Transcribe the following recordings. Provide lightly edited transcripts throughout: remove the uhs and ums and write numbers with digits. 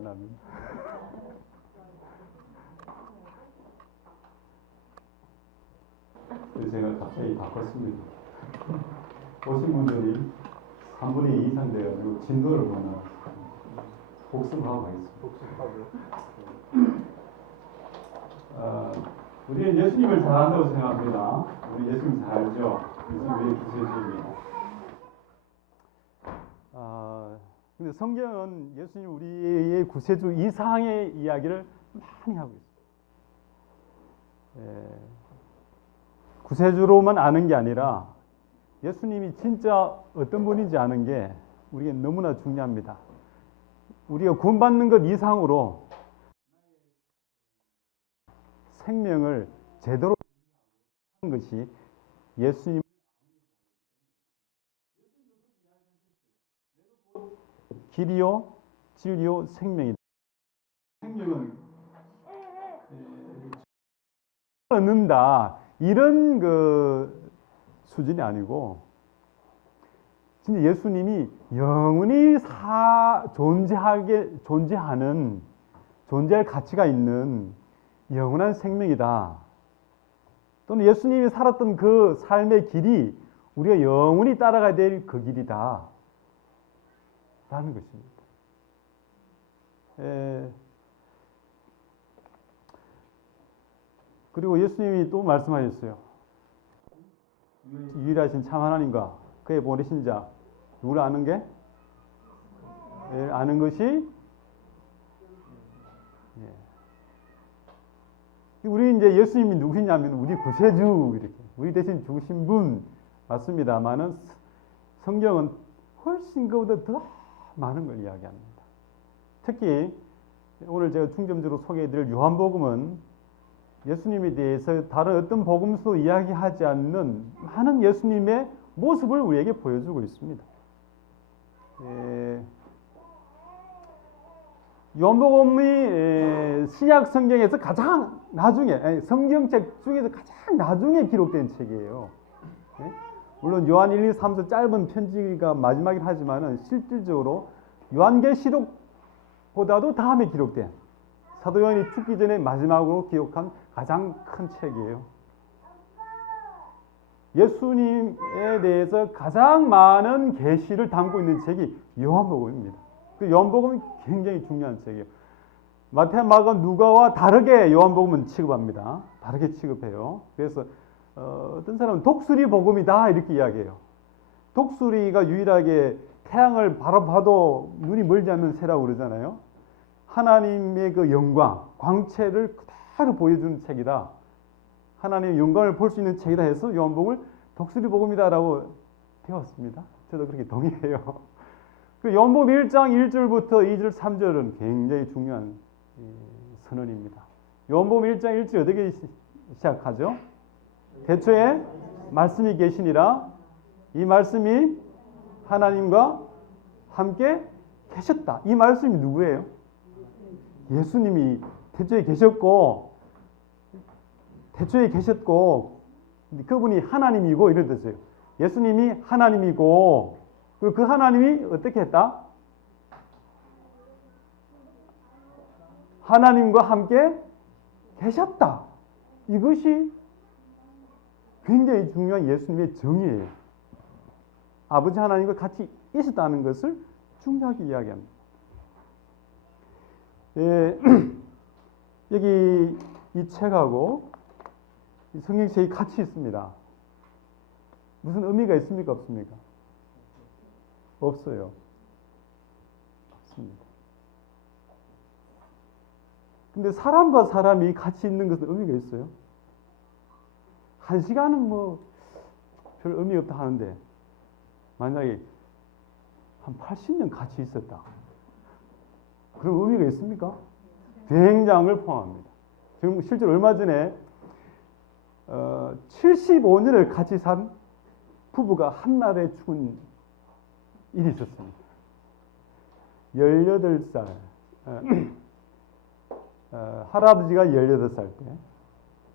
납니다. 그래서 제가 갑자기 바꿨습니다. 오신 분들이 3분의 2 이상 돼가지고 진도를 못 나왔어요. 복습하고 가겠습니다. 우리는 예수님을 잘 안다고 생각합니다. 우리 예수님 잘 알죠? 예수님의 구세주입니다. 근데 성경은 예수님 우리의 구세주 이상의 이야기를 많이 하고 있습니다. 구세주로만 아는 게 아니라 예수님이 진짜 어떤 분인지 아는 게 우리에게 너무나 중요합니다. 우리가 구원받는 것 이상으로 생명을 제대로 하는 것이 예수님 길이요, 진리요, 생명이다. 생명은 얻는다 이런 그 수준이 아니고 진짜 예수님이 영원히 존재할 가치가 있는 영원한 생명이다. 또는 예수님이 살았던 그 삶의 길이 우리가 영원히 따라가야 될 그 길이다. 라는 것입니다. 그리고 예수님이 또 말씀하셨어요. 유일하신 참 하나님과 그의 보내신 자 누구를 아는 게? 아는 것이 우리 이제 예수님이 누구시냐면 우리 구세주 이렇게 우리 대신 죽으신 분 맞습니다만은 성경은 훨씬 그보다 더 많은 걸 이야기합니다. 특히 오늘 제가 중점적으로 소개해드릴 요한복음은 예수님에 대해서 다른 어떤 복음서도 이야기하지 않는 많은 예수님의 모습을 우리에게 보여주고 있습니다. 요한복음이 신약 성경에서 가장 나중에 성경책 중에서 가장 나중에 기록된 책이에요. 물론 요한 1, 2, 3서 짧은 편지가 마지막이긴 하지만 실질적으로 요한계시록보다도 다음에 기록된 사도 요한이 죽기 전에 마지막으로 기록한 가장 큰 책이에요. 예수님에 대해서 가장 많은 계시를 담고 있는 책이 요한복음입니다. 그 요한복음이 굉장히 중요한 책이에요. 마태, 마가, 누가와 다르게 요한복음은 취급합니다. 다르게 취급해요. 그래서 어떤 사람은 독수리 복음이다 이렇게 이야기해요. 독수리가 유일하게 태양을 바로 봐도 눈이 멀지 않는 새라고 그러잖아요. 하나님의 그 영광, 광채를 그대로 보여주는 책이다. 하나님의 영광을 볼 수 있는 책이다 해서 요한복음을 독수리 복음이다라고 배웠습니다. 저도 그렇게 동의해요. 그 요한복음 1장 1절부터 2절 3절은 굉장히 중요한 선언입니다. 요한복음 1장 1절 어떻게 시작하죠? 태초에 말씀이 계시니라 이 말씀이 하나님과 함께 계셨다. 이 말씀이 누구예요? 예수님이 태초에 계셨고 그분이 하나님이고 이런 뜻이에요. 예수님이 하나님이고 그리고 그 하나님이 어떻게 했다? 하나님과 함께 계셨다. 이것이 굉장히 중요한 예수님의 정의예요. 아버지 하나님과 같이 있었다는 것을 중요하게 이야기합니다. 여기 이 책하고 이 성경책이 같이 있습니다. 무슨 의미가 있습니까? 없습니까? 없어요. 없습니다. 근데 사람과 사람이 같이 있는 것은 의미가 있어요. 한 시간은 뭐 별 의미 없다 하는데 만약에 한 80년 같이 있었다. 그럼 의미가 있습니까? 굉장을 포함합니다. 지금 실제로 얼마 전에 75년을 같이 산 부부가 한날에 죽은 일이 있었습니다. 18살 할아버지가 18살 때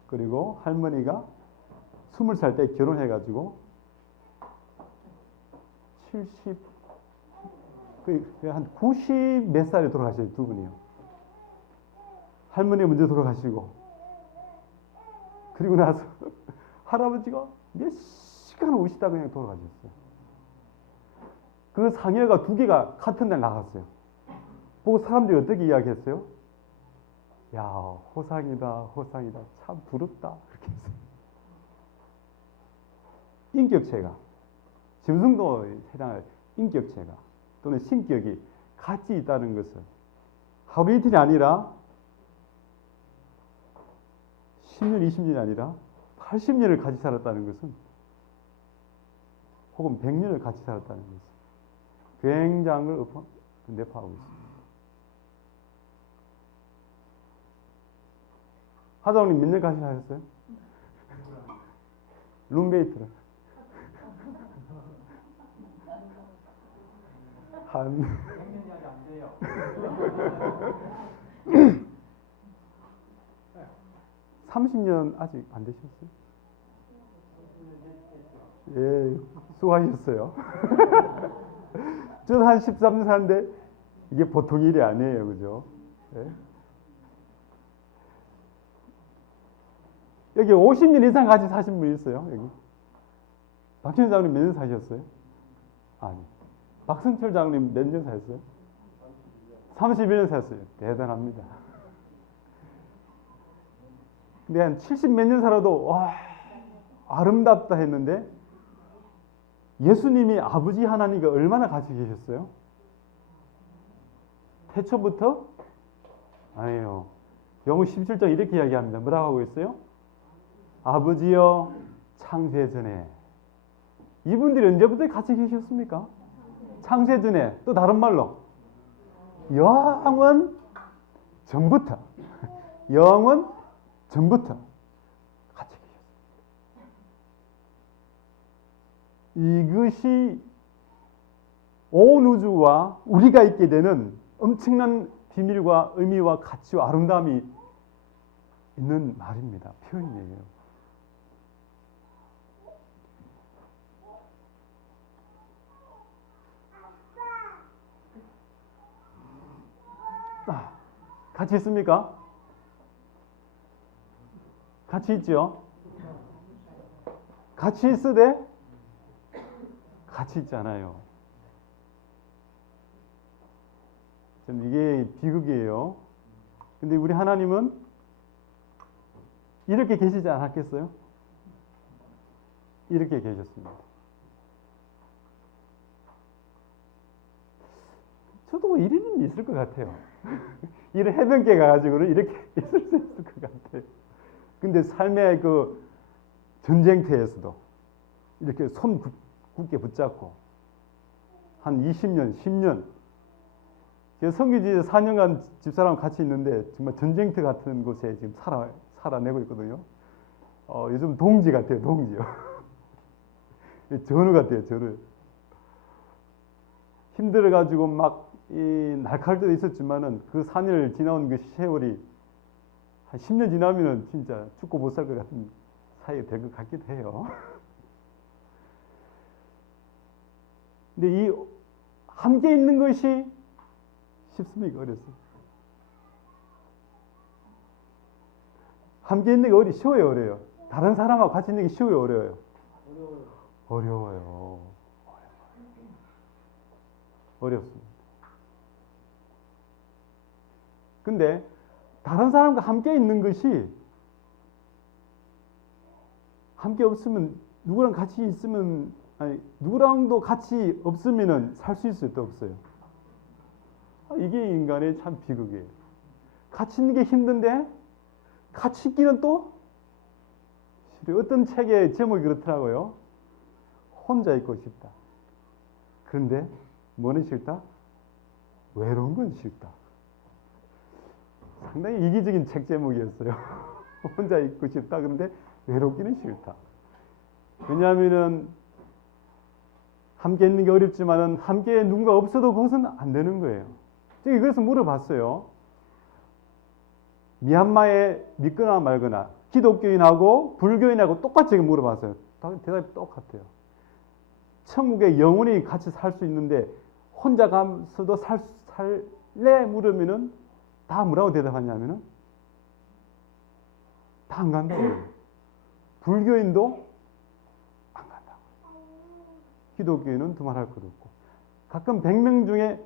그리고 할머니가 20살 때 결혼해가지고 한 90 몇 살에 돌아가셔요, 두 분이요. 할머니 먼저 돌아가시고, 그리고 나서 할아버지가 몇 시간 오시다 그냥 돌아가셨어요. 그 상여가 두 개가 같은 날 나갔어요. 보고 사람들이 어떻게 이야기했어요? 야, 호상이다, 호상이다. 참 부럽다. 그렇게 했어요. 인격체가, 짐승도 해당할 인격체가 또는 신격이 같이 있다는 것은 하루 이틀이 아니라 10년, 20년이 아니라 80년을 같이 살았다는 것은, 혹은 100년을 같이 살았다는 것은 굉장을 내포하고 있습니다. 하장님 몇 년 같이 사셨어요? 룸메이트를 한 100년이 안 돼요. 30년 아직 안 되셨어요? 예, 수고하셨어요. 저는 한 13년 사는데 이게 보통 일이 아니에요, 그죠? 예? 여기 50년 이상 같이 사신 분 있어요? 여기? 박현희 장님 몇 년 사셨어요? 아니. 박승철 장님 몇 년 사셨어요? 31년 사셨어요. 대단합니다. 근데 한 70 몇 년 살아도 와, 아름답다 했는데 예수님이 아버지 하나님과 얼마나 같이 계셨어요? 태초부터? 아니에요. 영후 17장 이렇게 이야기합니다. 뭐라고 하고 있어요? 아버지여 창세 전에. 이분들이 언제부터 같이 계셨습니까? 창세 전에. 또 다른 말로 영원 전부터. 영원 전부터 같이 계셨습니다. 이것이 온 우주와 우리가 있게 되는 엄청난 비밀과 의미와 가치와 아름다움이 있는 말입니다. 표현이에요. 같이 있습니까? 같이 있죠? 같이 있으되 같이 있잖아요. 좀 이게 비극이에요. 근데 우리 하나님은 이렇게 계시지 않았겠어요? 이렇게 계셨습니다. 저도 일인은 있을 것 같아요. 이런 해변가에 가가지고는 이렇게 있을 수 있을 것 같아요. 근데 삶의 그 전쟁터에서도 이렇게 손 굳게 붙잡고 한 20년, 10년, 제가 성교지에 4년간 집사람 같이 있는데 정말 전쟁터 같은 곳에 지금 살아내고 있거든요. 요즘 동지 같아요, 동지요. 전우 같아요, 전우. 힘들어가지고 막 날카로울 때도 있었지만은 그 4년을 지나온 그 세월이 한 10년 지나면은 진짜 죽고 못 살 것 같은 사이가 될 것 같기도 해요. 근데 이 함께 있는 것이 쉽습니까? 어렵습니까? 함께 있는 게 쉬워요, 어려워요? 다른 사람하고 같이 있는 게 쉬워요, 어려워요? 어려워요. 어렵습니다. 근데 다른 사람과 함께 있는 것이 함께 없으면 누구랑 같이 있으면 아니 누구랑도 같이 없으면은 살 수 있어요, 또 없어요. 이게 인간의 참 비극이에요. 같이 있는 게 힘든데 같이 있기는 또 싫어요. 어떤 책의 제목이 그렇더라고요. 혼자 있고 싶다. 그런데 뭐는 싫다? 외로운 건 싫다. 상당히 이기적인 책 제목이었어요. 혼자 있고 싶다. 그런데 외롭기는 싫다. 왜냐하면은 함께 있는 게 어렵지만은 함께 누군가 없어도 그것은 안 되는 거예요. 제가 그래서 물어봤어요. 미얀마에 믿거나 말거나 기독교인하고 불교인하고 똑같이 물어봤어요. 대답이 똑같아요. 천국에 영원히 같이 살 수 있는데 혼자 가서도 살래 물으면은 다 뭐라고 대답하냐면은 다 안 간다고 그래요. 불교인도 안 간다고. 기독교인은 두말할 것 없고. 가끔 100명 중에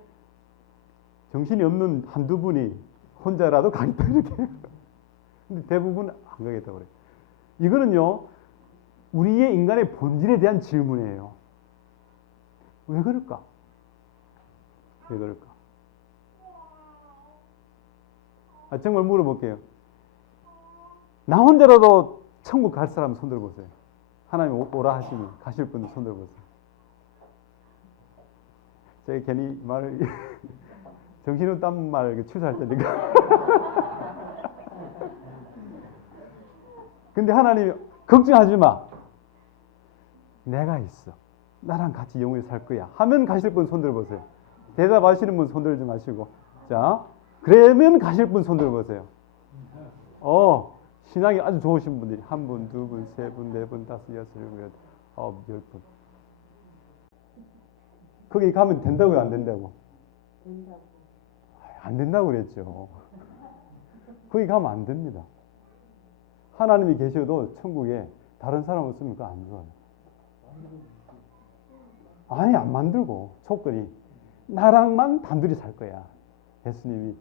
정신이 없는 한두 분이 혼자라도 가겠다 이렇게. 근데 대부분 안 가겠다고 그래요. 이거는요, 우리의 인간의 본질에 대한 질문이에요. 왜 그럴까? 왜 그럴까? 정말 물어볼게요. 나 혼자라도 천국 갈 사람 손 들어보세요. 하나님 오라 하시면 가실 분 손 들어보세요. 제가 괜히 말을 정신없단 말 취소할 테니까. 근데 하나님이 걱정하지 마. 내가 있어. 나랑 같이 영원히 살 거야. 하면 가실 분 손 들어보세요. 대답하시는 분 손 들지 마시고. 자, 그러면 가실 분 손 들어보세요. 신앙이 아주 좋으신 분들이 한 분, 두 분, 세 분, 네 분, 다섯, 여섯, 일곱, 여덟, 아홉, 열 분. 거기 가면 된다고요, 안 된다고? 된다고. 안 된다고 그랬죠. 거기 가면 안 됩니다. 하나님이 계셔도 천국에 다른 사람 없으니까 안 들어요. 아니, 안 만들고 조건이 나랑만 단둘이 살 거야. 예수님이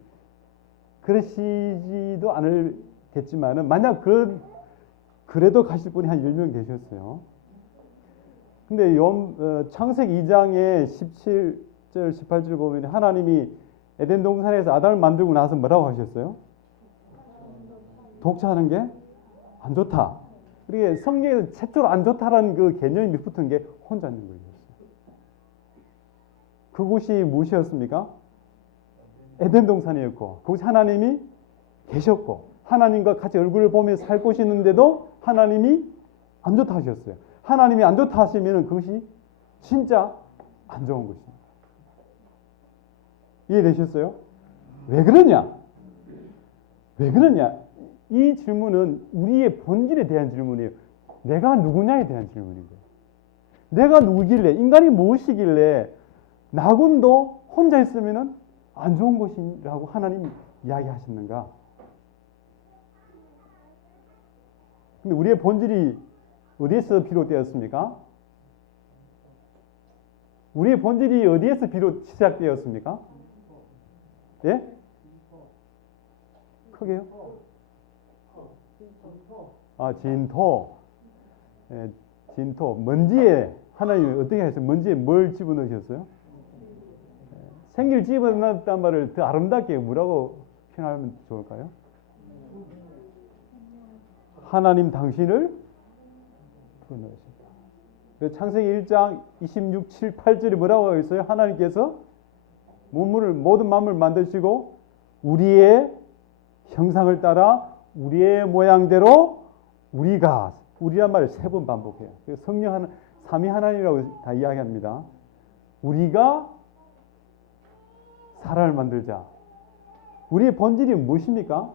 그러시지도 않겠지만은 만약 그래도 가실 분이 한 10명 계셨어요. 근데 창세기 2장의 17절 18절 보면 하나님이 에덴 동산에서 아담을 만들고 나서 뭐라고 하셨어요? 독차하는 게 안 좋다. 그게 성경에서 최초로 안 좋다라는 그 개념이 붙은 게 혼자 있는 거예요. 그곳이 무엇이었습니까? 에덴 동산이었고 그곳이 하나님이 계셨고 하나님과 같이 얼굴을 보며 살 곳이 있는데도 하나님이 안 좋다 하셨어요. 하나님이 안 좋다 하시면 그것이 진짜 안 좋은 것입니다. 이해되셨어요? 왜 그러냐? 왜 그러냐? 이 질문은 우리의 본질에 대한 질문이에요. 내가 누구냐에 대한 질문인 거예요. 내가 누구길래, 인간이 무엇이길래 나군도 혼자 있으면 안 좋은 것이라고 하나님이 이야기하시는가? 근데 우리의 본질이 어디에서 비롯되었습니까? 우리의 본질이 어디에서 시작되었습니까? 예? 크게요? 진토. 예, 진토. 먼지에 하나님이 어떻게 하셨어요? 먼지에 뭘 집어넣으셨어요? 생기를 집어넣었단 말을 더 아름답게 뭐라고 표현하면 좋을까요? 하나님 당신을 풀어넣으셨다. 창세기 1장 26, 7, 8절에 뭐라고 하고 있어요? 하나님께서 모든 만물을 만드시고 우리의 형상을 따라 우리의 모양대로 우리란 말을 3번 반복해요. 성령 삼위 하나님이라고 다 이야기합니다. 우리가 사람을 만들자. 우리의 본질이 무엇입니까?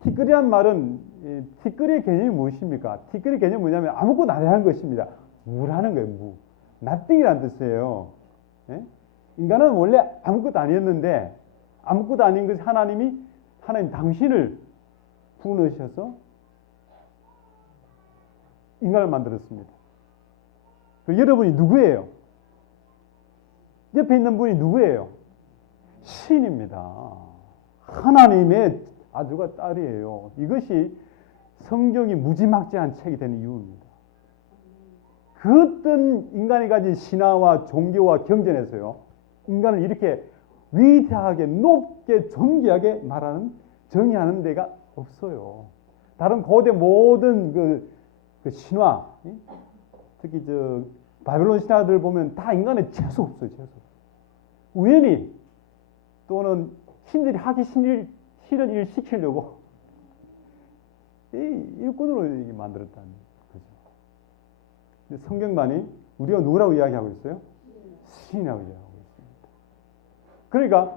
티끌이란 말은 티끌의 개념이 무엇입니까? 티끌의 개념이 뭐냐면 아무것도 안 하는 것입니다. 무라는 거예요. 무. nothing이라는 뜻이에요. 예? 인간은 원래 아무것도 아니었는데 아무것도 아닌 것이 하나님 당신을 부르셔서 인간을 만들었습니다. 여러분이 누구예요? 옆에 있는 분이 누구예요? 신입니다. 하나님의 아들과 딸이에요. 이것이 성경이 무지막지한 책이 되는 이유입니다. 그 어떤 인간이 가진 신화와 종교와 경전에서요, 인간을 이렇게 위대하게 높게 존귀하게 정의하는 데가 없어요. 다른 고대 모든 그 신화, 특히 바빌론 신화들 보면 다 인간의 재수 없어요. 재수. 우연히 또는 신들이 하기 싫은 일을 시키려고 일꾼으로 만들었다는 거죠. 근데 성경만이 우리가 누구라고 이야기하고 있어요? 신이라고 이야기하고 있습니다. 그러니까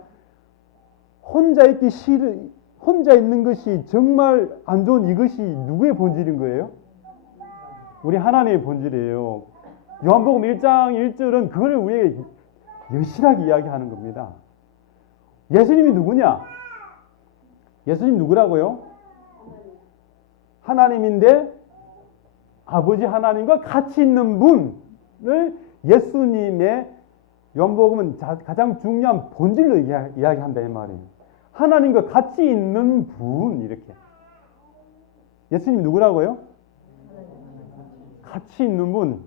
혼자 있는 것이 정말 안 좋은 이것이 누구의 본질인 거예요? 우리 하나님의 본질이에요. 요한복음 1장 1절은 그걸 우리에게 여실하게 이야기하는 겁니다. 예수님이 누구냐? 예수님 누구라고요? 하나님인데 아버지 하나님과 같이 있는 분을 예수님의 요한복음은 가장 중요한 본질로 이야기한다 이 말이에요. 하나님과 같이 있는 분 이렇게. 예수님 누구라고요? 같이 있는 분.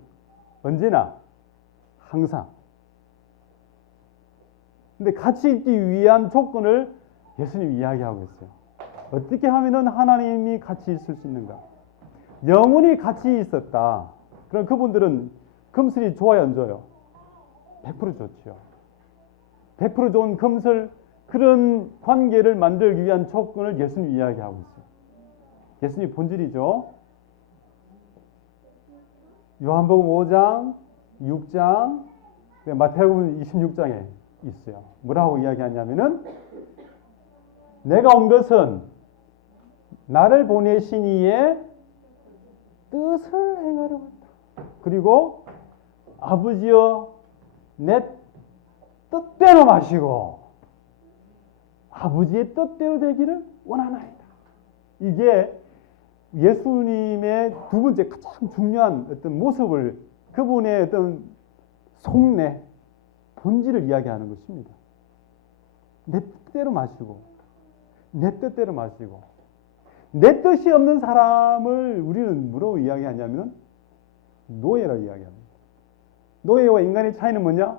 언제나 항상. 근데 같이 있기 위한 조건을 예수님이 이야기하고 있어요. 어떻게 하면은 하나님이 같이 있을 수 있는가? 영원히 같이 있었다. 그럼 그분들은 금슬이 좋아요, 안 좋아요? 100% 좋죠. 100% 좋은 금슬, 그런 관계를 만들기 위한 조건을 예수님이 이야기하고 있어요. 예수님 본질이죠. 요한복음 5장, 6장, 마태복음 26장에 있어요. 뭐라고 이야기하냐면은 내가 온 것은 나를 보내신 이의 뜻을 행하려 왔다. 그리고 아버지여 내 뜻대로 마시고 아버지의 뜻대로 되기를 원하나이다. 이게 예수님의 두 번째 가장 중요한 어떤 모습을, 그분의 어떤 속내, 본질을 이야기하는 것입니다. 내 뜻대로 마시고 내 뜻대로 마시고. 내 뜻이 없는 사람을 우리는 뭐라고 이야기하냐면 노예라고 이야기합니다. 노예와 인간의 차이는 뭐냐?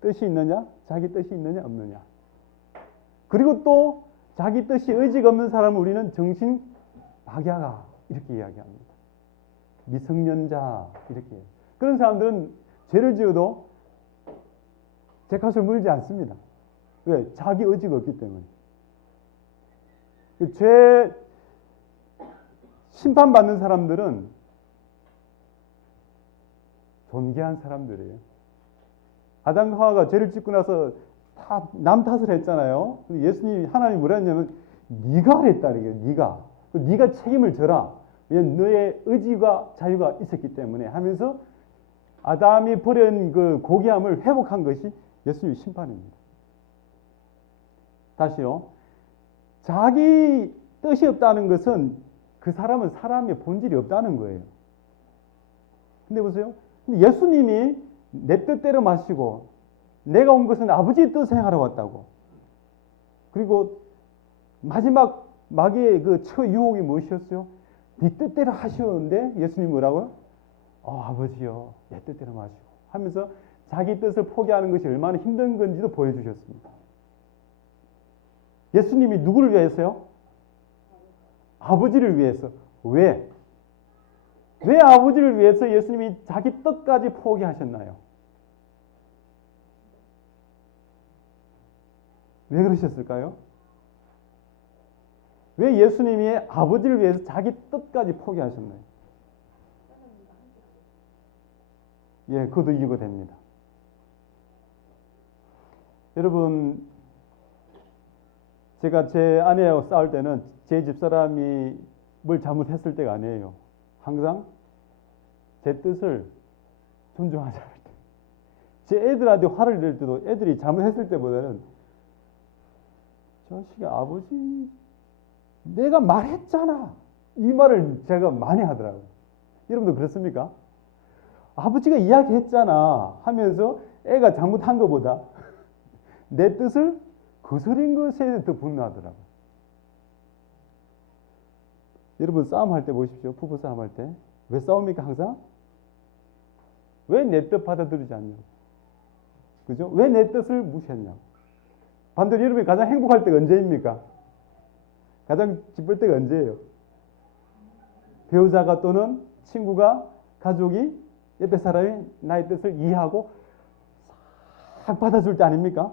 뜻이 있느냐? 자기 뜻이 있느냐? 없느냐? 그리고 또 자기 뜻이 의지가 없는 사람을 우리는 정신 박야가 이렇게 이야기합니다. 미성년자 이렇게. 그런 사람들은 죄를 지어도 죄값을 물지 않습니다. 왜? 자기 의지가 없기 때문에. 죄 심판받는 사람들은 존귀한 사람들이에요. 아담과 하와가 죄를 짓고 나서 다 남 탓을 했잖아요. 예수님이, 하나님이 뭐라 했냐면 네가 그랬다는 거예요. 네가 책임을 져라. 왜냐하면 너의 의지가 자유가 있었기 때문에 하면서 아담이 버린 그 고귀함을 회복한 것이 예수님의 심판입니다. 다시요. 자기 뜻이 없다는 것은 그 사람은 사람의 본질이 없다는 거예요. 근데 보세요. 예수님이 내 뜻대로 마시고 내가 온 것은 아버지의 뜻을 행하러 왔다고. 그리고 마지막 마귀의 그 처유혹이 무엇이었어요? 네 뜻대로 하시는데 예수님 뭐라고요? 아버지요, 내 뜻대로 마시고 하면서 자기 뜻을 포기하는 것이 얼마나 힘든 건지도 보여주셨습니다. 예수님이 누구를 위해서요? 아버지를 위해서. 왜? 왜 아버지를 위해서 예수님이 자기 뜻까지 포기하셨나요? 왜 그러셨을까요? 왜 예수님이 아버지를 위해서 자기 뜻까지 포기하셨나요? 예, 그것도 이유가 됩니다. 여러분, 제가 제 아내하고 싸울 때는 제 집사람이 뭘 잘못했을 때가 아니에요. 항상 제 뜻을 존중하자 할 때. 제 애들한테 화를 낼 때도 애들이 잘못했을 때보다는 자식아, 아버지 내가 말했잖아. 이 말을 제가 많이 하더라고요. 여러분도 그렇습니까? 아버지가 이야기했잖아 하면서 애가 잘못한 것보다 내 뜻을 거스린 것에 더 분노하더라고요. 여러분 싸움할 때 보십시오. 부부 싸움할 때. 왜 싸웁니까 항상? 왜 내 뜻 받아들이지 않냐고. 그죠? 왜 내 뜻을 무시했냐고. 반대로 여러분이 가장 행복할 때가 언제입니까? 가장 기쁠 때가 언제예요? 배우자가 또는 친구가, 가족이, 옆에 사람이 나의 뜻을 이해하고 싹 받아줄 때 아닙니까?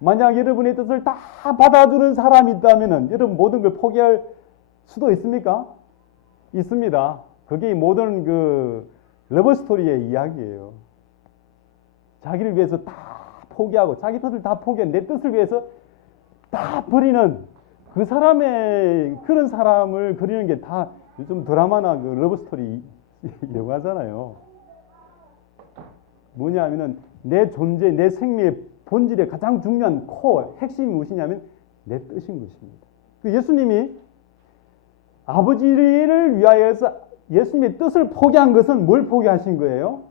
만약 여러분의 뜻을 다 받아주는 사람이 있다면 여러분 모든 걸 포기할 수도 있습니까? 있습니다. 그게 모든 그 러브스토리의 이야기예요. 자기를 위해서 다 포기하고 자기 뜻을 다 포기한 내 뜻을 위해서 다 버리는 그 사람의, 그런 사람을 그리는 게 다 요즘 드라마나 그 러브스토리 영화잖아요. 뭐냐 하면은 내 존재, 내 생명의 본질의 가장 중요한 핵심이 무엇이냐면 내 뜻인 것입니다. 예수님이 아버지를 위하여서 예수님의 뜻을 포기한 것은 뭘 포기하신 거예요?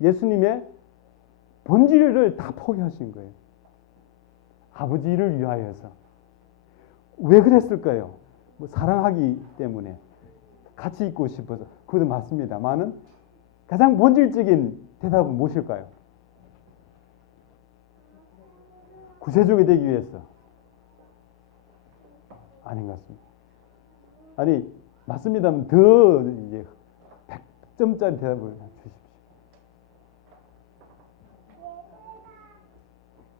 예수님의 본질을 다 포기하신 거예요. 아버지를 위하여서. 왜 그랬을까요? 뭐 사랑하기 때문에, 같이 있고 싶어서. 그것도 맞습니다만은 가장 본질적인 대답은 무엇일까요? 구세주가 되기 위해서. 아닌 것 같습니다. 아니, 맞습니다만 더 이제 100점짜리 대답을 주십시오.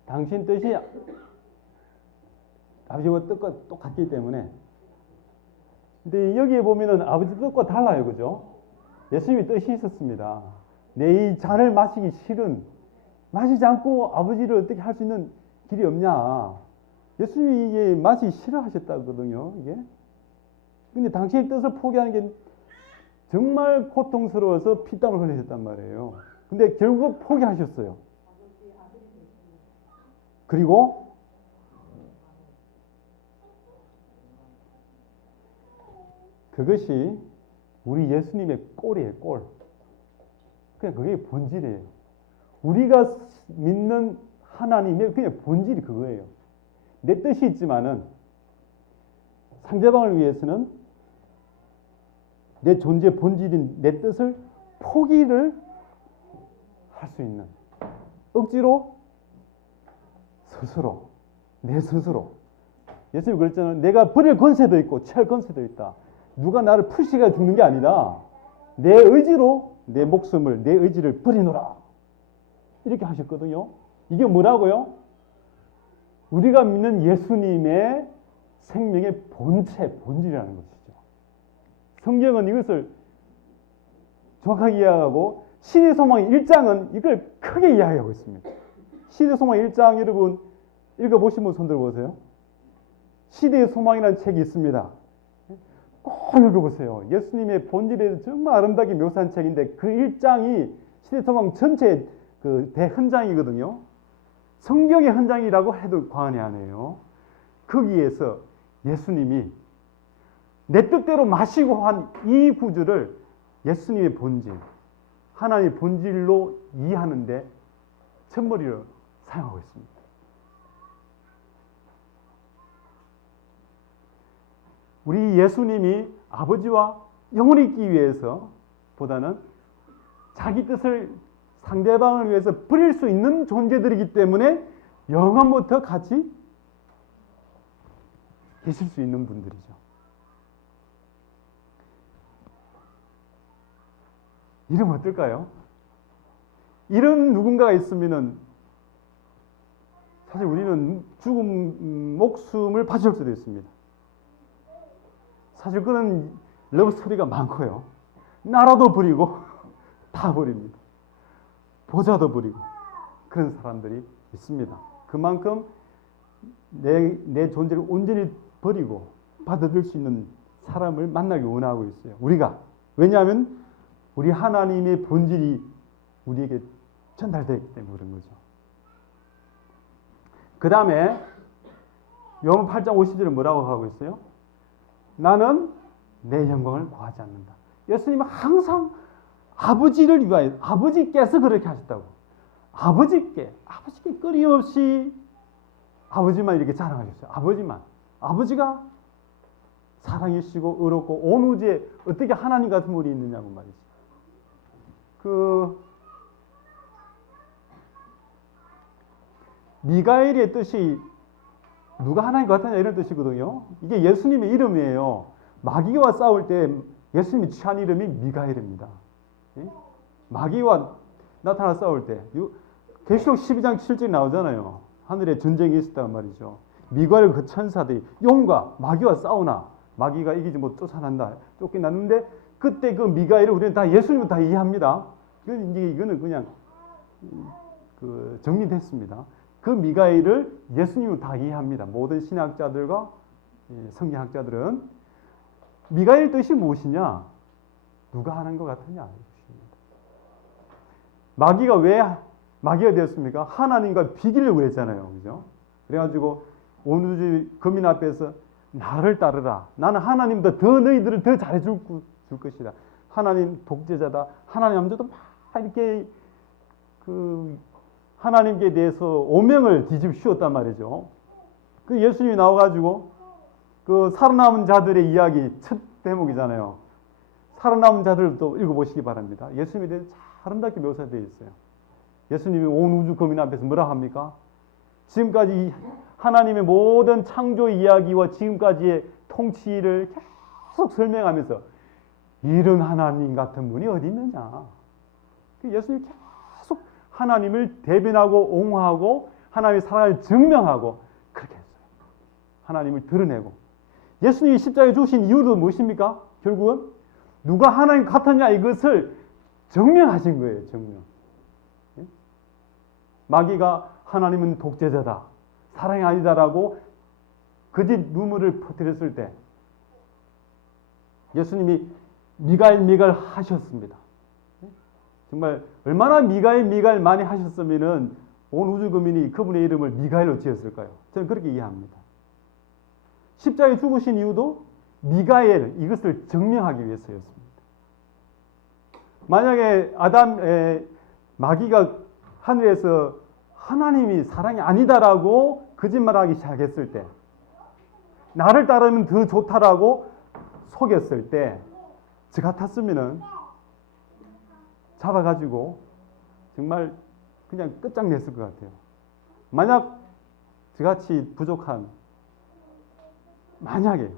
당신 뜻이 아버지와 뜻과 똑같기 때문에. 근데 여기에 보면은 아버지 뜻과 달라요. 그죠? 예수님의 뜻이 있었습니다. 내 이 잔을 마시기 싫은, 마시지 않고 아버지를 어떻게 할 수 있는 길이 없냐. 예수님이 이게 마시기 싫어하셨다거든요. 이게. 근데 당신의 뜻을 포기하는 게 정말 고통스러워서 피땀을 흘리셨단 말이에요. 근데 결국 포기하셨어요. 그리고 그것이 우리 예수님의 꼴이에요. 꼴. 그냥 그게 본질이에요. 우리가 믿는 하나님의 그냥 본질이 그거예요. 내 뜻이 있지만은 상대방을 위해서는 내 존재 본질인 내 뜻을 포기를 할 수 있는, 억지로 스스로, 내 스스로. 예수님이 그랬잖아요. 내가 버릴 권세도 있고 취할 권세도 있다. 누가 나를 푸시가 죽는 게 아니다. 내 의지로 내 목숨을, 내 의지를 버리노라. 이렇게 하셨거든요. 이게 뭐라고요? 우리가 믿는 예수님의 생명의 본체, 본질이라는 것이죠. 성경은 이것을 정확하게 이해하고 신의 소망 1장은 이걸 크게 이해하고 있습니다. 신의 소망 1장 여러분 읽어보신 분 손 들어보세요. 시대의 소망이라는 책이 있습니다. 꼭 읽어보세요. 예수님의 본질에 대해서 정말 아름답게 묘사한 책인데 그 1장이 시대의 소망 전체의 그 대헌장이거든요. 성경의 헌장이라고 해도 과언이 아니에요. 거기에서 예수님이 내 뜻대로 마시고 한 이 구절을 예수님의 본질, 하나님의 본질로 이해하는데 첫머리로 사용하고 있습니다. 우리 예수님이 아버지와 영원히 있기 위해서 보다는 자기 뜻을 상대방을 위해서 버릴 수 있는 존재들이기 때문에 영원부터 같이 계실 수 있는 분들이죠. 이러면 어떨까요? 이런 누군가가 있으면은 사실 우리는 목숨을 바칠 수도 있습니다. 사실 그런 러브 스토리가 많고요. 나라도 버리고 다 버립니다. 보좌도 버리고 그런 사람들이 있습니다. 그만큼 내 존재를 온전히 버리고 받아들일 수 있는 사람을 만나기 원하고 있어요. 우리가. 왜냐하면 우리 하나님의 본질이 우리에게 전달되기 때문에 그런 거죠. 그 다음에 요한 8장 50절에 뭐라고 하고 있어요? 나는 내 영광을 구하지 않는다. 예수님은 항상 아버지를 위하여, 아버지께서 그렇게 하셨다고. 아버지께 끊임없이 아버지만 이렇게 자랑하셨어요. 아버지만. 아버지가 사랑이시고 의롭고 온 우주에 어떻게 하나님 같은 분이 있느냐고 말이죠. 미가엘의 뜻이 누가 하나님 같으냐 이런 뜻이거든요. 이게 예수님의 이름이에요. 마귀와 싸울 때 예수님이 취한 이름이 미가엘입니다. 마귀와 나타나 싸울 때 계시록 12장 7절에 나오잖아요. 하늘에 전쟁이 있었단 말이죠. 미가엘 그 천사들이 용과 마귀와 싸우나 마귀가 이기지 못 쫓아난다. 쫓겨났는데 그때 그 미가엘을 우리는 다 예수님을 다 이해합니다. 이거는 그냥 정리됐습니다. 그 미가엘을 예수님은 다 이해합니다. 모든 신학자들과 성경학자들은 미가엘 뜻이 무엇이냐? 누가 하는 것 같으냐? 마귀가 왜 마귀가 되었습니까? 하나님과 비기려고 했잖아요. 그죠? 그래가지고 온 우주 거민 앞에서 나를 따르라. 나는 하나님보다 더 너희들을 더 잘해줄 것이다. 하나님 독재자다. 하나님 아무도 막 이렇게 그 하나님께 대해서 오명을 뒤집씌웠단 말이죠. 그 예수님이 나와가지고 그 살아남은 자들의 이야기 첫 대목이잖아요. 살아남은 자들을 또 읽어보시기 바랍니다. 예수님에 대해서 아름답게 묘사되어 있어요. 예수님이 온 우주 거민 앞에서 뭐라 합니까? 지금까지 하나님의 모든 창조 이야기와 지금까지의 통치를 계속 설명하면서 이런 하나님 같은 분이 어디 있느냐. 예수님이 계속 하나님을 대변하고 옹호하고 하나님의 사랑을 증명하고 그렇게 했어요. 하나님을 드러내고. 예수님이 십자가에 죽으신 이유도 무엇입니까? 결국은 누가 하나님 같았냐 이것을 증명하신 거예요. 증명. 마귀가 하나님은 독재자다. 사랑이 아니다라고 거짓 루머를 퍼뜨렸을 때 예수님이 미갈 하셨습니다. 정말 얼마나 미갈 많이 하셨으면은 온 우주 거민이 그분의 이름을 미가엘로 지었을까요? 저는 그렇게 이해합니다. 십자가에 죽으신 이유도 미가엘 이것을 증명하기 위해서였습니다. 만약에 마귀가 하늘에서 하나님이 사랑이 아니다라고 거짓말하기 시작했을 때, 나를 따르면 더 좋다라고 속였을 때, 저 같았으면은 잡아가지고 정말 그냥 끝장냈을 것 같아요. 만약 저같이 부족한, 만약에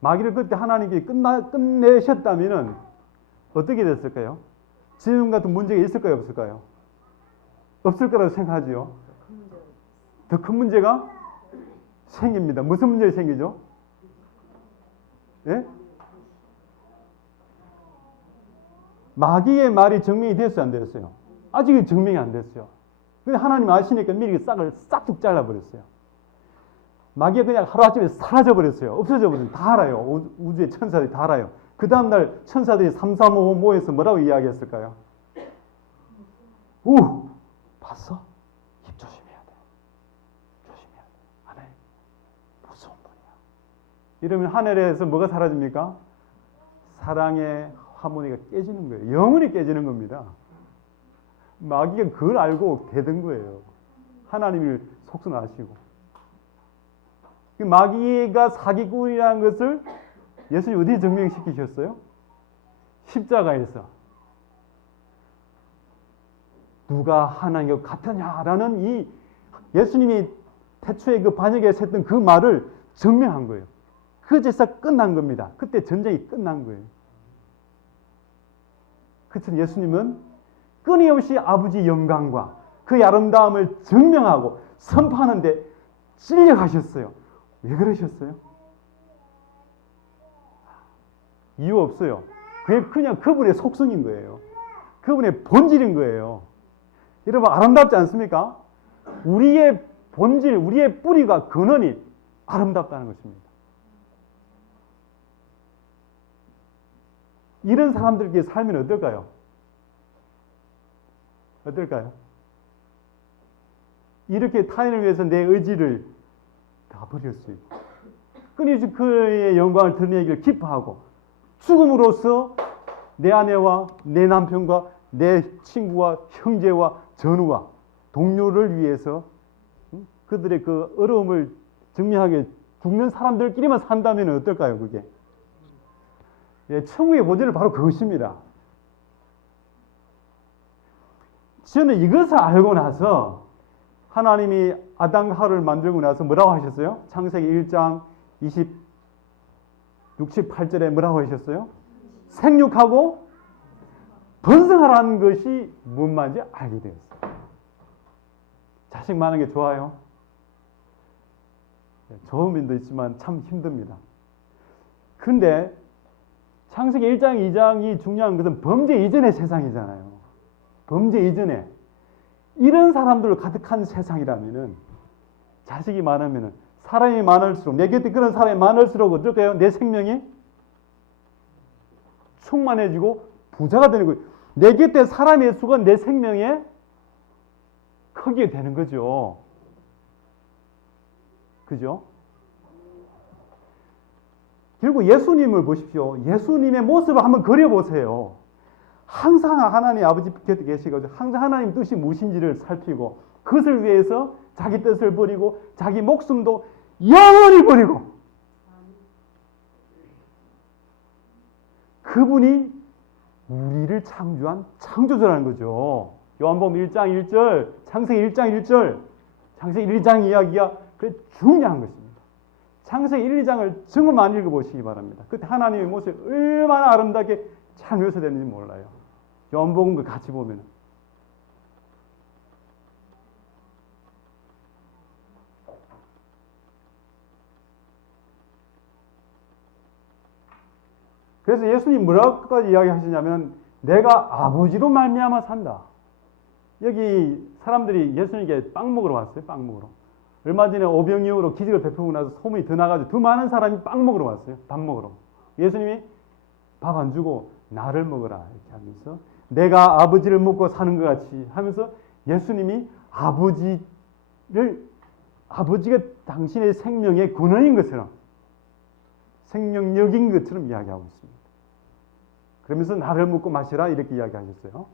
마귀를 그때 하나님께 끝내셨다면은 어떻게 됐을까요? 지금 같은 문제가 있을까요, 없을까요? 없을 거라고 생각하지요. 더 큰 문제가 생깁니다. 무슨 문제가 생기죠? 예? 마귀의 말이 증명이 됐어요, 안 됐어요? 아직 증명이 안 됐어요. 근데 하나님 아시니까 미리 싹을 싹둑 잘라버렸어요. 마귀가 그냥 하루아침에 사라져버렸어요. 없어져버렸어요. 다 알아요. 우주의 천사들이 다 알아요. 그 다음날 천사들이 3, 3, 5 모여서 뭐라고 이야기했을까요? 봤어? 입 조심해야 돼. 조심해야 돼. 하나님 무서운 분이야. 이러면 하늘에서 뭐가 사라집니까? 사랑의 하모니가 깨지는 거예요. 영원히 깨지는 겁니다. 마귀가 그걸 알고 대든 거예요. 하나님을 속순하시고. 마귀가 사기꾼이라는 것을 예수님 어디에 증명시키셨어요? 십자가에서. 누가 하나님과 같으냐라는 이 예수님이 태초에 그 반역에서 했던 그 말을 증명한 거예요. 그 제사 끝난 겁니다. 그때 전쟁이 끝난 거예요. 그래서 예수님은 끊임없이 아버지 영광과 그 아름다움을 증명하고 선포하는데 찔려가셨어요. 왜 그러셨어요? 이유 없어요. 그게 그냥 그분의 속성인 거예요. 그분의 본질인 거예요. 여러분 아름답지 않습니까? 우리의 본질, 우리의 뿌리가 근원이 아름답다는 것입니다. 이런 사람들께 살면 어떨까요? 어떨까요? 이렇게 타인을 위해서 내 의지를 다 버렸어요. 끊임없이 그의 영광을 드러내기를 기뻐하고 죽음으로써 내 아내와 내 남편과 내 친구와 형제와 전우와 동료를 위해서 그들의 그 어려움을 증명하게 죽는 사람들끼리만 산다면 어떨까요? 그게 천국의 모델은 바로 그것입니다. 저는 이것을 알고 나서 하나님이 아담과 하와를 만들고 나서 뭐라고 하셨어요? 창세기 1장 68절에 뭐라고 하셨어요? 생육하고 번성하라는 것이 뭔 말인지 알게 되었어요. 자식 많은 게 좋아요. 좋은 면도 있지만 참 힘듭니다. 그런데 창세기 1장, 2장이 중요한 것은 범죄 이전의 세상이잖아요. 범죄 이전에 이런 사람들로 가득한 세상이라면은 자식이 많으면은 사람이 많을수록 내 곁에 그런 사람이 많을수록 어떨까요? 내 생명이 충만해지고 부자가 되는 거예요. 내 곁에 사람의 수가 내 생명의 크게 되는 거죠. 그죠? 그리고 예수님을 보십시오. 예수님의 모습을 한번 그려보세요. 항상 하나님 아버지 곁에 계시거든요. 항상 하나님 뜻이 무엇인지를 살피고 그것을 위해서 자기 뜻을 버리고 자기 목숨도 영원히 버리고 그분이 우리를 창조한 창조주라는 거죠. 요한복음 1장 1절, 창세기 1장 1절, 창세기 1, 2장 이야기가 그래 중요한 것입니다. 창세기 1, 2장을 정말 많이 읽어보시기 바랍니다. 그때 하나님의 모습이 얼마나 아름답게 잘 묘사되는지 몰라요. 요한복음과 같이 보면. 그래서 예수님 뭐라고까지 이야기하시냐면 내가 아버지로 말미암아 산다. 여기 사람들이 예수님께 빵 먹으러 왔어요. 빵 먹으러. 얼마 전에 오병이어로 기적을 베푸고 나서 소문이 더 나가지고 더 많은 사람이 빵 먹으러 왔어요. 밥 먹으러. 예수님이 밥 안 주고 나를 먹으라 이렇게 하면서 내가 아버지를 먹고 사는 것 같이 하면서 예수님이 아버지가 당신의 생명의 근원인 것처럼 생명력인 것처럼 이야기하고 있습니다. 그러면서 나를 먹고 마시라 이렇게 이야기하셨어요.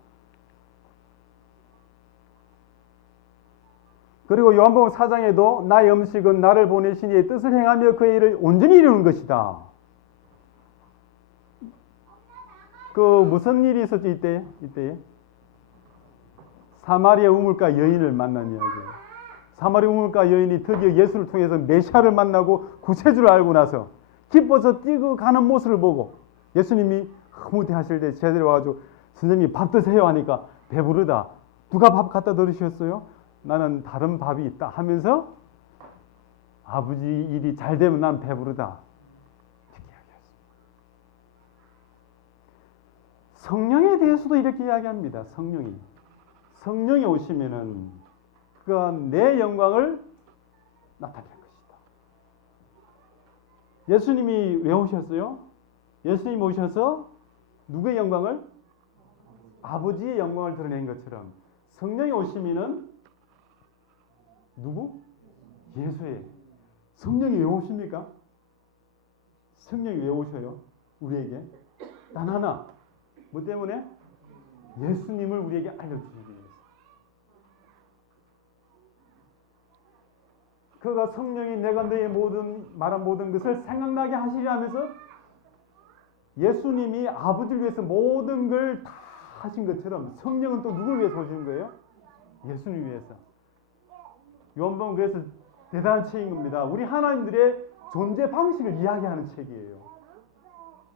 그리고 요한복음 4장에도 나의 음식은 나를 보내신 이의 뜻을 행하며 그의 일을 온전히 이루는 것이다. 그 무슨 일이 있었지 이때에? 사마리아 우물가 여인을 만난 이야기예요. 사마리아 우물가 여인이 드디어 예수를 통해서 메시아를 만나고 구세주를 알고 나서 기뻐서 뛰고 가는 모습을 보고 예수님이 흐뭇해하실 때 제자들이 와가지고 선생님이 밥 드세요 하니까 배부르다. 누가 밥 갖다 드리셨어요? 나는 다른 밥이 있다 하면서 아버지 일이 잘 되면 난 배부르다. 이렇게 이야기했습니다. 성령에 대해서도 이렇게 이야기합니다. 성령이 오시면은 그가 내 영광을 나타낼 것이다. 예수님이 왜 오셨어요? 예수님이 오셔서 누구의 영광을? 아버지의 영광을 드러낸 것처럼 성령이 오시면은 누구? 예수의. 성령이 왜 오십니까? 성령이 왜 오셔요? 우리에게? 단 하나. 뭐 때문에? 예수님을 우리에게 알려주시기 위해서. 그가 성령이 내가 너의 말한 모든 것을 생각나게 하시려 하면서 예수님이 아버지를 위해서 모든 걸 다 하신 것처럼 성령은 또 누굴 위해서 오시는 거예요? 예수님 위해서. 요한복음 그래서 대단한 책인 겁니다. 우리 하나님들의 존재 방식을 이야기하는 책이에요.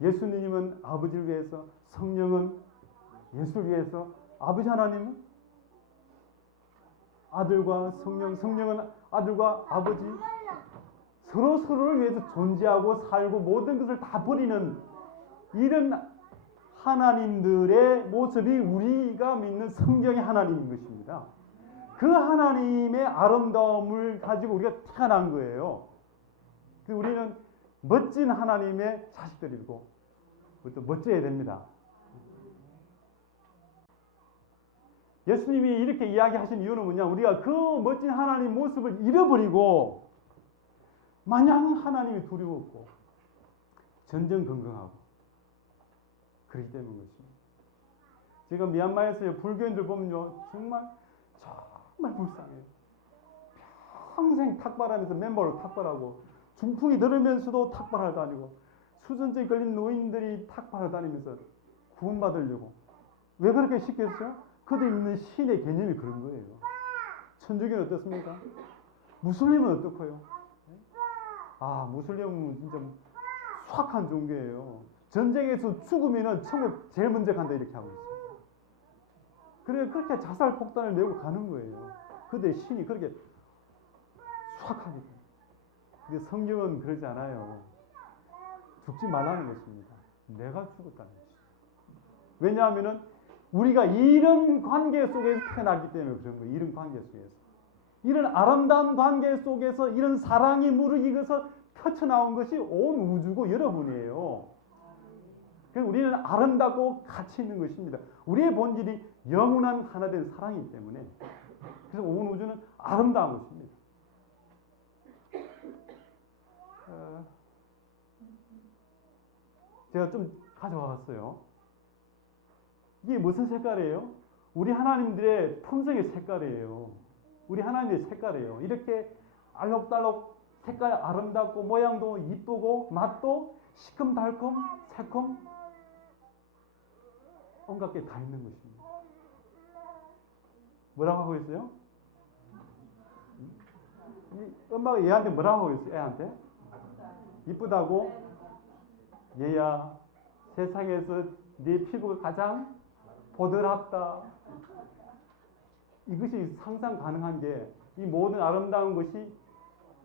예수님은 아버지를 위해서, 성령은 예수를 위해서, 아버지 하나님은 아들과 성령, 성령은 아들과 아버지 서로를 위해서 존재하고 살고 모든 것을 다 버리는 이런 하나님들의 모습이 우리가 믿는 성경의 하나님인 것입니다. 그 하나님의 아름다움을 가지고 우리가 태어난 거예요. 우리는 멋진 하나님의 자식들이고 또 멋져야 됩니다. 예수님이 이렇게 이야기하신 이유는 뭐냐? 우리가 그 멋진 하나님 모습을 잃어버리고 마냥 하나님이 두려웠고 전전긍긍하고 그렇기 때문인 것입니다. 지금 미얀마에서 불교인들 보면요, 정말 불쌍해요. 평생 탁발하면서 맨발로 탁발하고 중풍이 들으면서도 탁발하러 다니고 수전증에 걸린 노인들이 탁발하러 다니면서 구원받으려고. 왜 그렇게 시켰어요? 그들이 믿는 신의 개념이 그런 거예요. 천주교는 어떻습니까? 무슬림은 어떻고요? 무슬림은 진짜 수악한 종교예요. 전쟁에서 죽으면 천국 제일 먼저 간다 이렇게 하고 있어요. 그래 그렇게 자살 폭탄을 메고 가는 거예요. 그들의 신이 그렇게 수악하게. 근데 성경은 그러지 않아요. 죽지 말라는 것입니다. 내가 죽었다는 것입니다. 왜냐하면은 우리가 이런 관계 속에서 태어났기 때문에 그런 거예요. 이런 관계 속에서. 이런 아름다운 관계 속에서 이런 사랑이 무르익어서 펼쳐나온 것이 온 우주고 여러분이에요. 그래서 우리는 아름답고 가치 있는 것입니다. 우리의 본질이 영원한 하나된 사랑이기 때문에 그래서 온 우주는 아름다운 것입니다. 제가 좀 가져와봤어요. 이게 무슨 색깔이에요? 우리 하나님들의 품성의 색깔이에요. 우리 하나님의 색깔이에요. 이렇게 알록달록 색깔 아름답고 모양도 이쁘고 맛도 시큼달콤 새콤 온갖 게 다 있는 것입니다. 뭐라고 하고 있어요? 엄마가 얘한테 뭐라고 하고 있어요? 애한테? 이쁘다고? 얘야 세상에서 네 피부가 가장 보드랍다. 이것이 상상 가능한 게 이 모든 아름다운 것이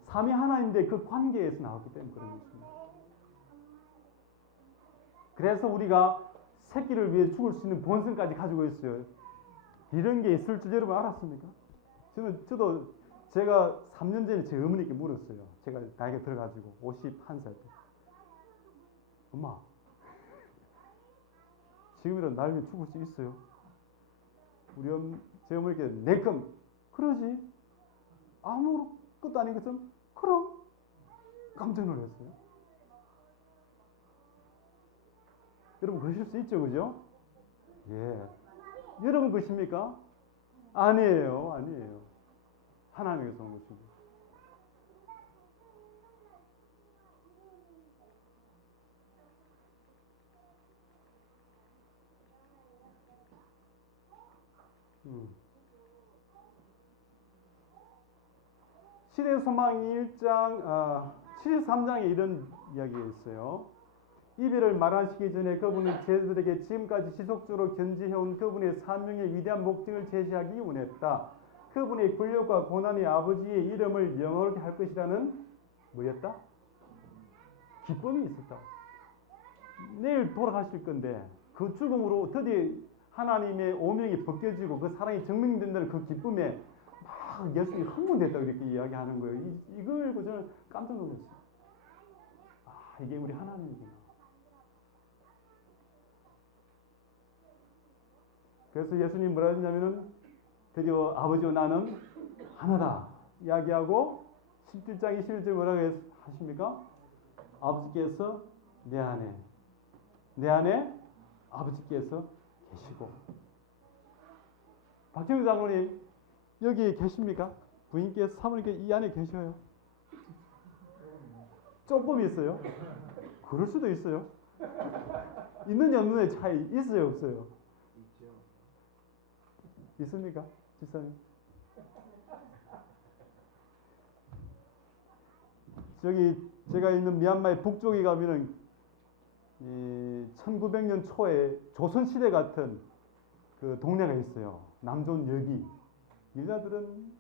삼위 하나님의 그 관계에서 나왔기 때문에 그런 것입니다. 그래서 우리가 새끼를 위해 죽을 수 있는 본성까지 가지고 있어요. 이런 게 있을 줄 여러분 알았습니까? 저도 제가 3년 전에 제 어머니께 물었어요. 제가 나이가 들어가지고 51살 때. 엄마, 지금이라도 날 위해 죽을 수 있어요? 제 어머니께 내끔 그러지. 아무것도 아닌 것은 그럼 깜짝 놀랐어요. 여러분 그러실 수 있죠, 그죠? 예. 여러분 것입니까? 아니에요, 아니에요. 하나님께서 온 것입니다. 시대 소망 1장, 73장에 이런 이야기가 있어요. 이별을 말하시기 전에 그분은 제자들에게 지금까지 지속적으로 견지해온 그분의 사명의 위대한 목적을 제시하기 원했다. 그분의 권력과 고난이 아버지의 이름을 영원하게 할 것이라는 뭐였다? 기쁨이 있었다. 내일 돌아가실 건데 그 죽음으로 드디어 하나님의 오명이 벗겨지고 그 사랑이 증명된다는 그 기쁨에 막 예수님이 흥분됐다고 이렇게 이야기하는 거예요. 이걸 읽고 저는 깜짝 놀랐어요. 이게 우리 하나님이구나. 그래서 예수님이 뭐라 했냐면은 드디어 아버지와 나는 하나다 이야기하고 17장 21절 뭐라고 하십니까? 아버지께서 내 안에 아버지께서 계시고. 박정희 장로님 여기 계십니까? 부인께서 사모님께 이 안에 계셔요? 조금 있어요? 그럴 수도 있어요. 있느냐 없느냐의 차이 있어요 없어요? 있죠. 있습니까? 집사님? 저기 제가 있는 미얀마의 북쪽에 가면은 1900년 초에 조선시대 같은 그 동네가 있어요. 남존 여기. 여자들은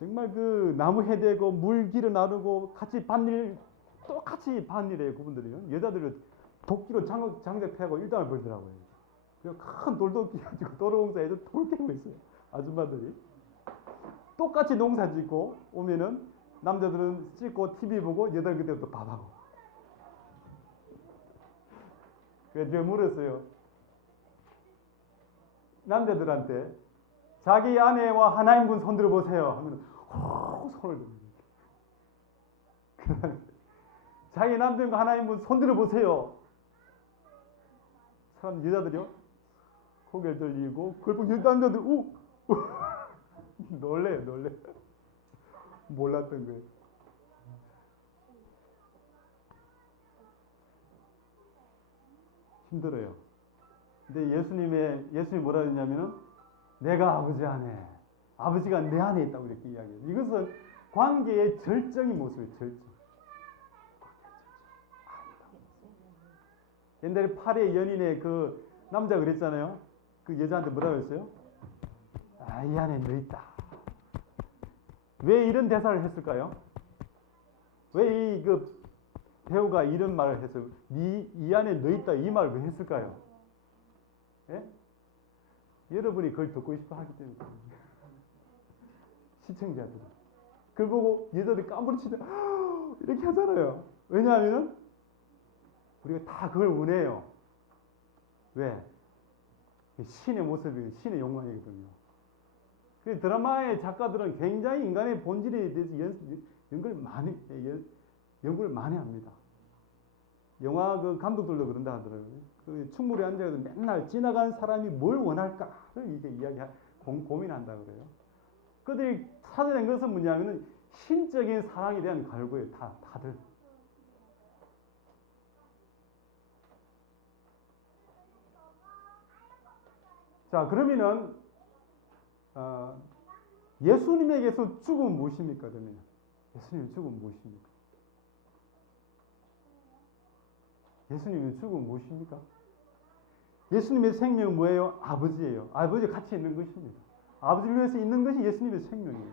정말 그 나무 해대고 물 길어 나르고 같이 밭일 똑같이 밭일해요. 그분들이요. 여자들은 도끼로 장작패고 일당을 벌더라고요. 그리고 큰 돌도끼 가지고 도로공사에서 돌 캐고 있어요. 아줌마들이. 똑같이 농사 짓고 오면은 남자들은 씻고 TV 보고 여자들 그때부터 밥하고. 그래서 제가 물었어요. 남자들한테 자기 아내와 하나인분 손들어 보세요 하면 호 손을 듭니다. 자기 남편과 하나인분 손들어 보세요. 사람 여자들이요 고개를 돌리고 그걸 보고 남자들 놀래요. 몰랐던 거예요. 힘들어요. 근데 예수님이 뭐라 했냐면은 내가 아버지 안에, 아버지가 내 안에 있다고 이렇게 이야기해요. 이것은 관계의 절정의 모습이에요. 절정. 옛날에 팔의 연인의 그 남자가 그랬잖아요. 그 여자한테 뭐라고 했어요? 이 안에 너 있다. 왜 이런 대사를 했을까요? 왜 그 배우가 이런 말을 했어요? 이 안에 너 있다 이 말을 왜 했을까요? 예? 여러분이 그걸 듣고 싶어 하기 때문에. 시청자들이. 그걸 보고 여자들이 까무러치다 이렇게 하잖아요. 왜냐하면 우리가 다 그걸 원해요. 왜? 신의 모습이 신의 영광이거든요. 그 드라마의 작가들은 굉장히 인간의 본질에 대해서 연구를 많이 합니다. 영화 그 감독들도 그런다 하더라고요. 그 충무로에 앉아서 맨날 지나간 사람이 뭘 원할까를 이게 고민한다 그래요. 그들이 찾아낸 것은 뭐냐면은 신적인 사랑에 대한 갈구예요. 다들. 자, 그러면은 예수님에게서 죽음은 무엇입니까? 그러면 예수님의 죽음은 무엇입니까? 예수님의 죽음은 무엇입니까? 예수님의 생명은 뭐예요? 아버지예요. 아버지가 같이 있는 것입니다. 아버지를 위해서 있는 것이 예수님의 생명이에요.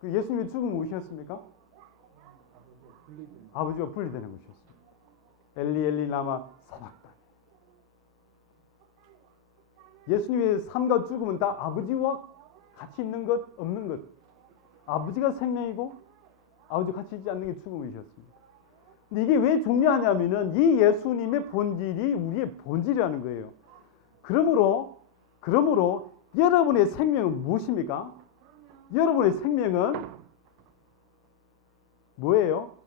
그 예수님의 죽음은 무엇이었습니까? 아버지와 분리되는 것이었습니다. 엘리 엘리 라마 사박다니. 예수님의 삶과 죽음은 다 아버지와 같이 있는 것, 없는 것. 아버지가 생명이고 아버지와 같이 있지 않는 게 죽음이셨습니다. 근데 이게 왜 중요하냐면은 이 예수님의 본질이 우리의 본질이라는 거예요. 그러므로 여러분의 생명은 무엇입니까? 여러분의 생명은 뭐예요?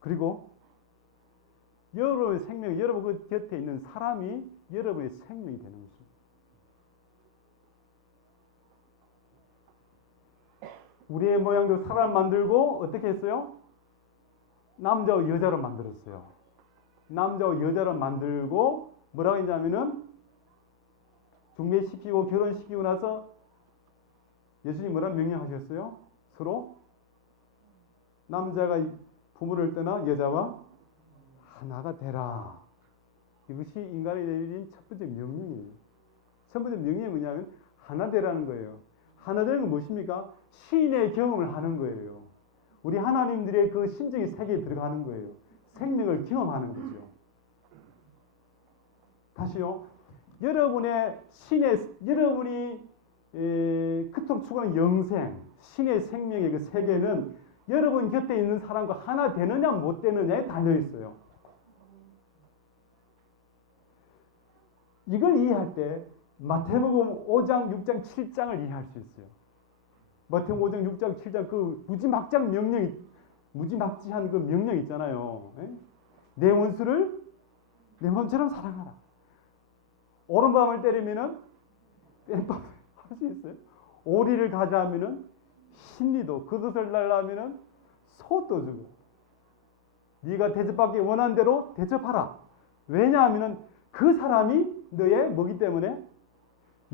그리고 여러분의 생명, 여러분 그 곁에 있는 사람이 여러분의 생명이 되는 것입니다. 우리의 모양대로 사람을 만들고 어떻게 했어요? 남자와 여자로 만들었어요. 남자와 여자로 만들고 뭐라고 했냐면은 중매시키고 결혼시키고 나서 예수님이 뭐라고 명령하셨어요? 서로 남자가 부모를 떠나 여자와 하나가 되라. 이것이 인간이 내린 첫 번째 명령이에요. 첫 번째 명령이 뭐냐면 하나 되라는 거예요. 하나 되는 건 무엇입니까? 신의 경험을 하는 거예요. 우리 하나님들의 그 신적인 세계에 들어가는 거예요. 생명을 경험하는 거죠. 다시요. 여러분이 그토록 추구하는 영생, 신의 생명의 그 세계는 여러분 곁에 있는 사람과 하나 되느냐 못 되느냐에 달려 있어요. 이걸 이해할 때 마태복음 5장, 6장, 7장을 이해할 수 있어요. 마태복음 5장, 6장, 7장 그 무지막지한 그 명령 있잖아요. 내 원수를 내 몸처럼 사랑하라. 오른밤을 때리면은 왼밤을 할 수 있어요. 오리를 가져하면은 신리도, 겉옷을 날라면은 소도 주고. 네가 대접받기 원하는 대로 대접하라. 왜냐하면은 그 사람이 너의 뭐기 때문에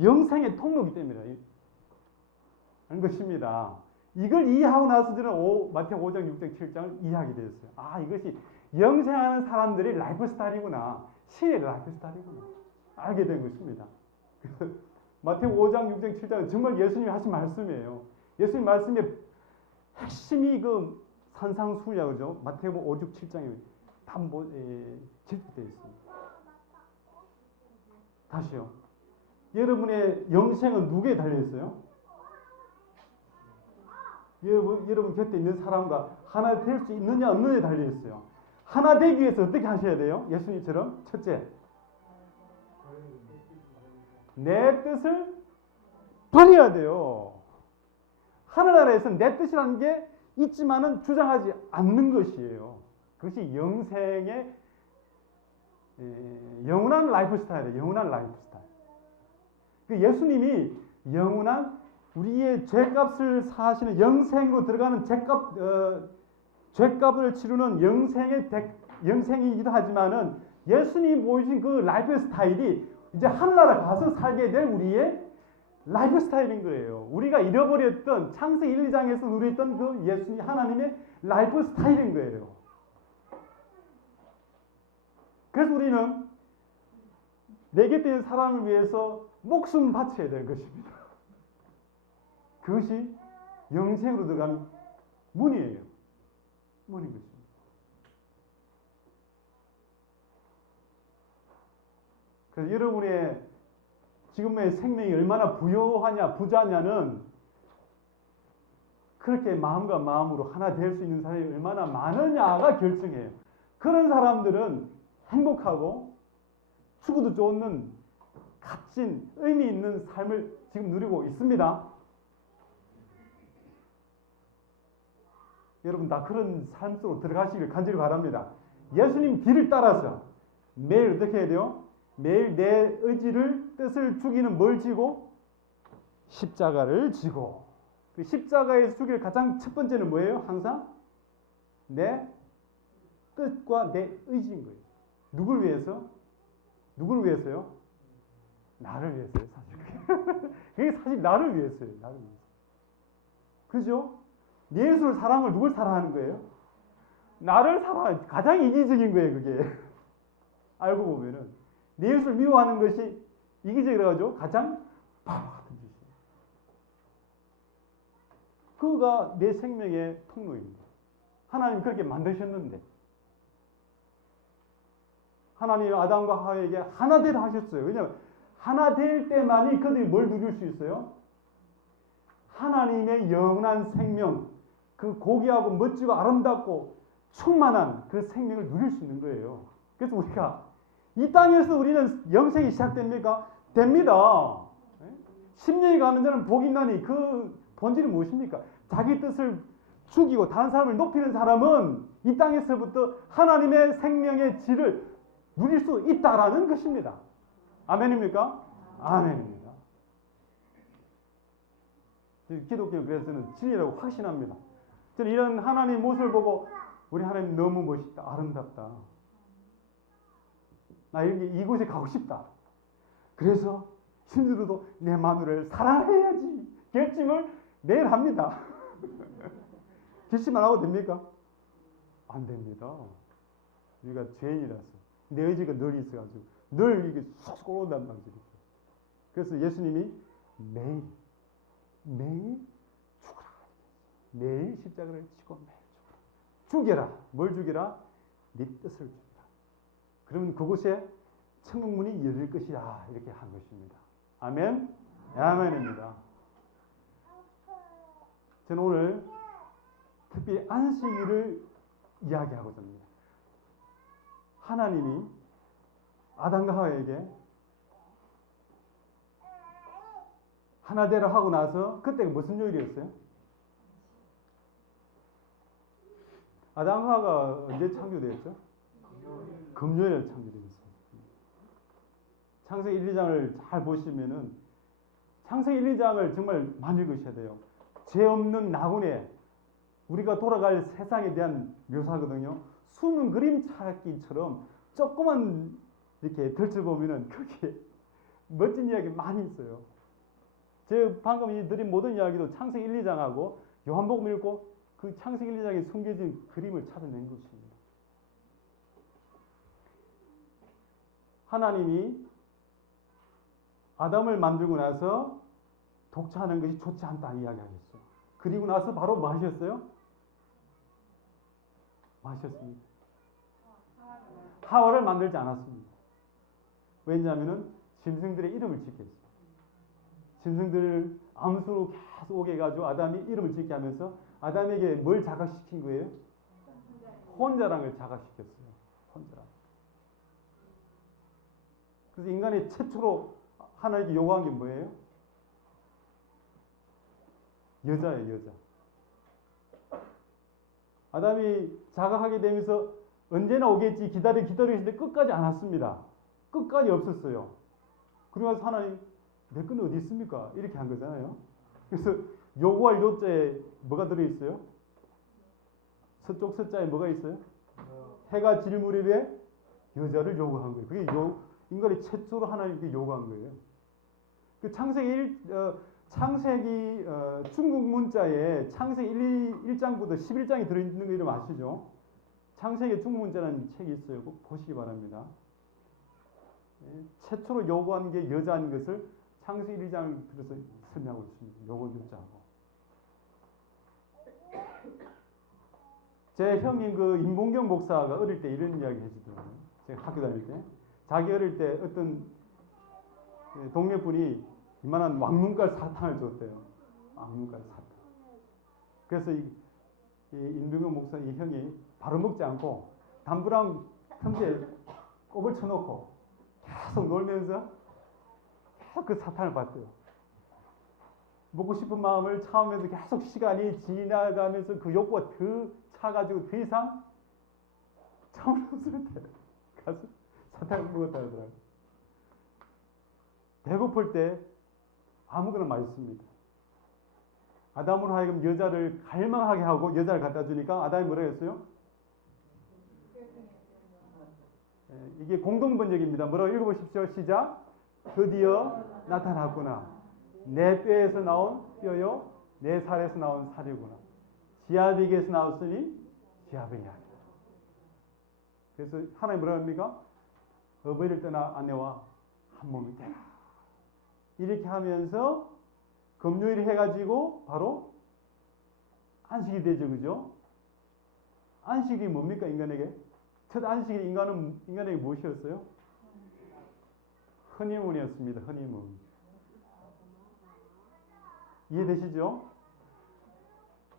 영생의 통로이기 때문이다. 하는 것입니다. 이걸 이해하고 나서 저는 마태복음 5장, 6장, 7장을 이해하게 되었어요. 아, 이것이 영생하는 사람들의 라이프 스타일이구나. 신의 라이프 스타일이구나. 알게 된 것입니다. 마태복음 5장, 6장, 7장은 정말 예수님이 하신 말씀이에요. 예수님 말씀의 핵심이 그 산상수훈이라고 그러죠. 마태복음 5, 6, 7장에 다 집중되어 있습니다. 다시요. 여러분의 영생은 누구에 달려있어요? 여러분 곁에 있는 사람과 하나 될 수 있느냐 없느냐에 달려있어요. 하나 되기 위해서 어떻게 하셔야 돼요? 예수님처럼 첫째, 내 뜻을 버려야 돼요. 하늘나라에서는 내 뜻이라는 게 있지만은 주장하지 않는 것이에요. 그것이 영생의 영원한 라이프 스타일이에요. 영원한 라이프 스타일. 예수님이 영원한 우리의 죄값을 사하시는 영생으로 들어가는 죄값을 치르는 영생이기도 하지만은 예수님이 보여주신 그 라이프 스타일이 이제 하늘나라 가서 살게 될 우리의 라이프 스타일인 거예요. 우리가 잃어버렸던 창세기 1, 2장에서 누렸던 그 예수님 하나님의 라이프 스타일인 거예요. 그래서 우리는 내 곁에 있는 사람을 위해서 목숨 바쳐야 될 것입니다. 그것이 영생으로 들어가는 문이에요. 문인 것입니다. 그래서 여러분의 지금의 생명이 얼마나 부유하냐, 부자냐는 그렇게 마음과 마음으로 하나 될 수 있는 사람이 얼마나 많으냐가 결정해요. 그런 사람들은 행복하고 죽어도 좋는 값진 의미 있는 삶을 지금 누리고 있습니다. 여러분 다 그런 삶 속으로 들어가시길 간절히 바랍니다. 예수님 뒤를 따라서 매일 어떻게 해야 돼요? 매일 내 의지를 뜻을 죽이는 뭘 지고? 십자가를 지고. 그 십자가에서 죽일 가장 첫 번째는 뭐예요? 항상 내 뜻과 내 의지인 거예요. 누굴 위해서? 누굴 위해서요? 나를 위해서요, 사실. 그게 사실 나를 위해서요, 나를 위해서. 그죠? 예수를 사랑을 누굴 사랑하는 거예요? 나를 사랑, 가장 이기적인 거예요, 그게. 알고 보면은. 예수를 미워하는 것이 이기적이라 가지고 가장 바보 같은 짓이에요. 그가 내 생명의 통로입니다. 하나님 그렇게 만드셨는데. 하나님 아담과 하와에게 하나 되라 하셨어요. 왜냐하면 하나 될 때만이 그들이 뭘 누릴 수 있어요? 하나님의 영원한 생명, 그 고귀하고 멋지고 아름답고 충만한 그 생명을 누릴 수 있는 거예요. 그래서 우리가 이 땅에서 우리는 영생이 시작됩니까? 됩니다. 10년이 가는 자는 복이 있나니 그 본질이 무엇입니까? 자기 뜻을 죽이고 다른 사람을 높이는 사람은 이 땅에서부터 하나님의 생명의 질을 누릴 수 있다라는 것입니다. 아멘입니까? 아멘입니다. 기독교 그래서는 진리라고 확신합니다. 저는 이런 하나님의 모습을 보고 우리 하나님 너무 멋있다, 아름답다. 나 이곳에 가고 싶다. 그래서 힘들어도 내 마누라를 사랑해야지 결심을 매일 합니다. 결심 안 하고 됩니까? 안 됩니다. 우리가 죄인이라서 내 의지가 늘 있어가지고 늘 이게 쏙 올라온단 말이죠. 그래서 예수님이 매일 죽으라. 매일 십자가를 지고 매일 죽으라. 죽여라. 뭘 죽여라? 네 뜻을 죽여라. 그러면 그곳에 천국문이 열릴 것이라 이렇게 한 것입니다. 아멘? 아멘입니다. 저는 오늘 특별히 안식일을 이야기하고자 합니다. 하나님이 아담과 하와에게 하나 되라 하고 나서 그때가 무슨 요일이었어요? 아담과 하와가 언제 창조되었죠? 금요일에 창조되었어요. 창세기 1, 2장을 잘 보시면은 창세기 1, 2장을 정말 많이 읽으셔야 돼요. 죄 없는 나그네 우리가 돌아갈 세상에 대한 묘사거든요. 숨은 그림 찾기처럼 조그만 이렇게 펼쳐보면은 거기에 멋진 이야기 많이 있어요. 제가 방금 드린 모든 이야기도 창세기 1, 2장하고 요한복음 읽고 그 창세기 1, 2장에 숨겨진 그림을 찾아낸 것입니다. 하나님이 아담을 만들고 나서 독차하는 것이 좋지 않다 이야기하셨어요. 그리고 나서 바로 뭐 하셨어요? 뭐 하셨습니까? 하와를 만들지 않았습니다. 왜냐하면 짐승들의 이름을 짓게 했어요. 짐승들을 암수로 계속 오게 해가지고 아담이 이름을 짓게 하면서 아담에게 뭘 자각시킨 거예요? 혼자랑을 자각시켰어요. 혼자랑. 그래서 인간이 최초로 하나님께 요구한 게 뭐예요? 여자예요, 여자. 아담이 자각하게 되면서 언제나 오겠지 기다리시는데 끝까지 안 왔습니다. 끝까지 없었어요. 그러고 나서 하나님 내 건 어디 있습니까? 이렇게 한 거잖아요. 그래서 요구할 요자에 뭐가 들어있어요? 서쪽 서자에 뭐가 있어요? 해가 질 무렵에 여자를 요구한 거예요. 그게 인간이 최초로 하나님께 요구한 거예요. 그 창세기 중국 문자에 창세기 1장부터 11장이 들어있는 거 이름 아시죠? 창세기 중국 문자라는 책이 있어요. 꼭 보시기 바랍니다. 최초로 요구한 게 여자인 것을 창세기 1장을 들어서 설명하고 있습니다. 요구 여자하고. 제 형님 그 임봉경 목사가 어릴 때 이런 이야기 해주더라고요. 제가 학교 다닐 때. 자기 어릴 때 어떤 동네 분이 이만한 왕눈깔 사탕을 줬대요. 왕눈깔 사탕. 그래서 이 임봉경 목사 이 형이 바로 먹지 않고 담브랑 틈새에 꼽을 쳐놓고 계속 놀면서 계속 그 사탄을 봤대요. 먹고 싶은 마음을 참으면서 계속 시간이 지나가면서 그 욕구가 더 차가지고 더 이상 참을 수 없을 때 가서 사탕을 먹었다 하더라고요. 배고플 때 아무거나 맛있습니다. 아담으로 하여금 여자를 갈망하게 하고 여자를 갖다 주니까 아담이 뭐라 했어요? 이게 공동번역입니다. 뭐라고 읽어보십시오. 시작. 드디어 나타났구나. 내 뼈에서 나온 뼈요, 내 살에서 나온 살이구나. 지아비에게서 나왔으니 지아비이 아니라. 그래서 하나님 뭐라 합니까? 어버이를 떠나 아내와 한 몸이 되라. 이렇게 하면서 금요일 해가지고 바로 안식이 되죠, 그죠? 안식이 뭡니까, 인간에게? 첫 안식이 인간에게 무엇이었어요? 허니문이었습니다. 허니문. 이해되시죠?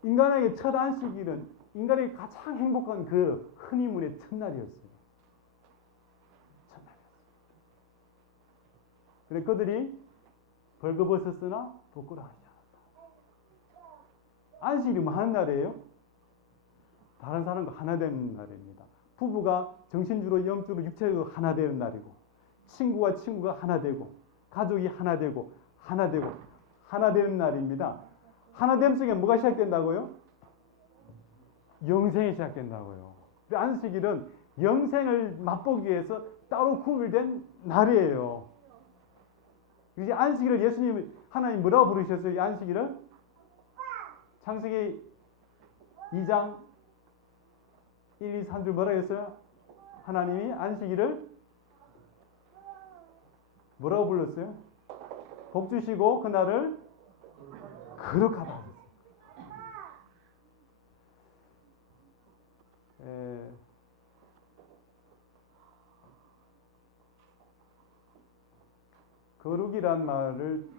인간에게 첫 안식일은 인간에게 가장 행복한 그 허니문의 첫날이었어요. 첫날이었어요. 그래 그들이 벌거벗었으나 부끄러워하지 않았다. 안식일이 뭐 하는 날이에요? 다른 사람과 하나 되는 날입니다. 부부가 정신주로 영주로 육체로 하나 되는 날이고, 친구가 하나 되고, 가족이 하나 되고 하나 되는 날입니다. 하나됨 속에 뭐가 시작된다고요? 영생이 시작된다고요. 안식일은 영생을 맛보기 위해서 따로 구별된 날이에요. 이제 안식일을 예수님 하나님 뭐라고 부르셨어요? 이 안식일을? 창세기 2장 1, 2, 3절 뭐라 했어요? 하나님이 안식일을 뭐라고 불렀어요? 복 주시고 그날을 거룩하다 하셨어요. 거룩이란 말을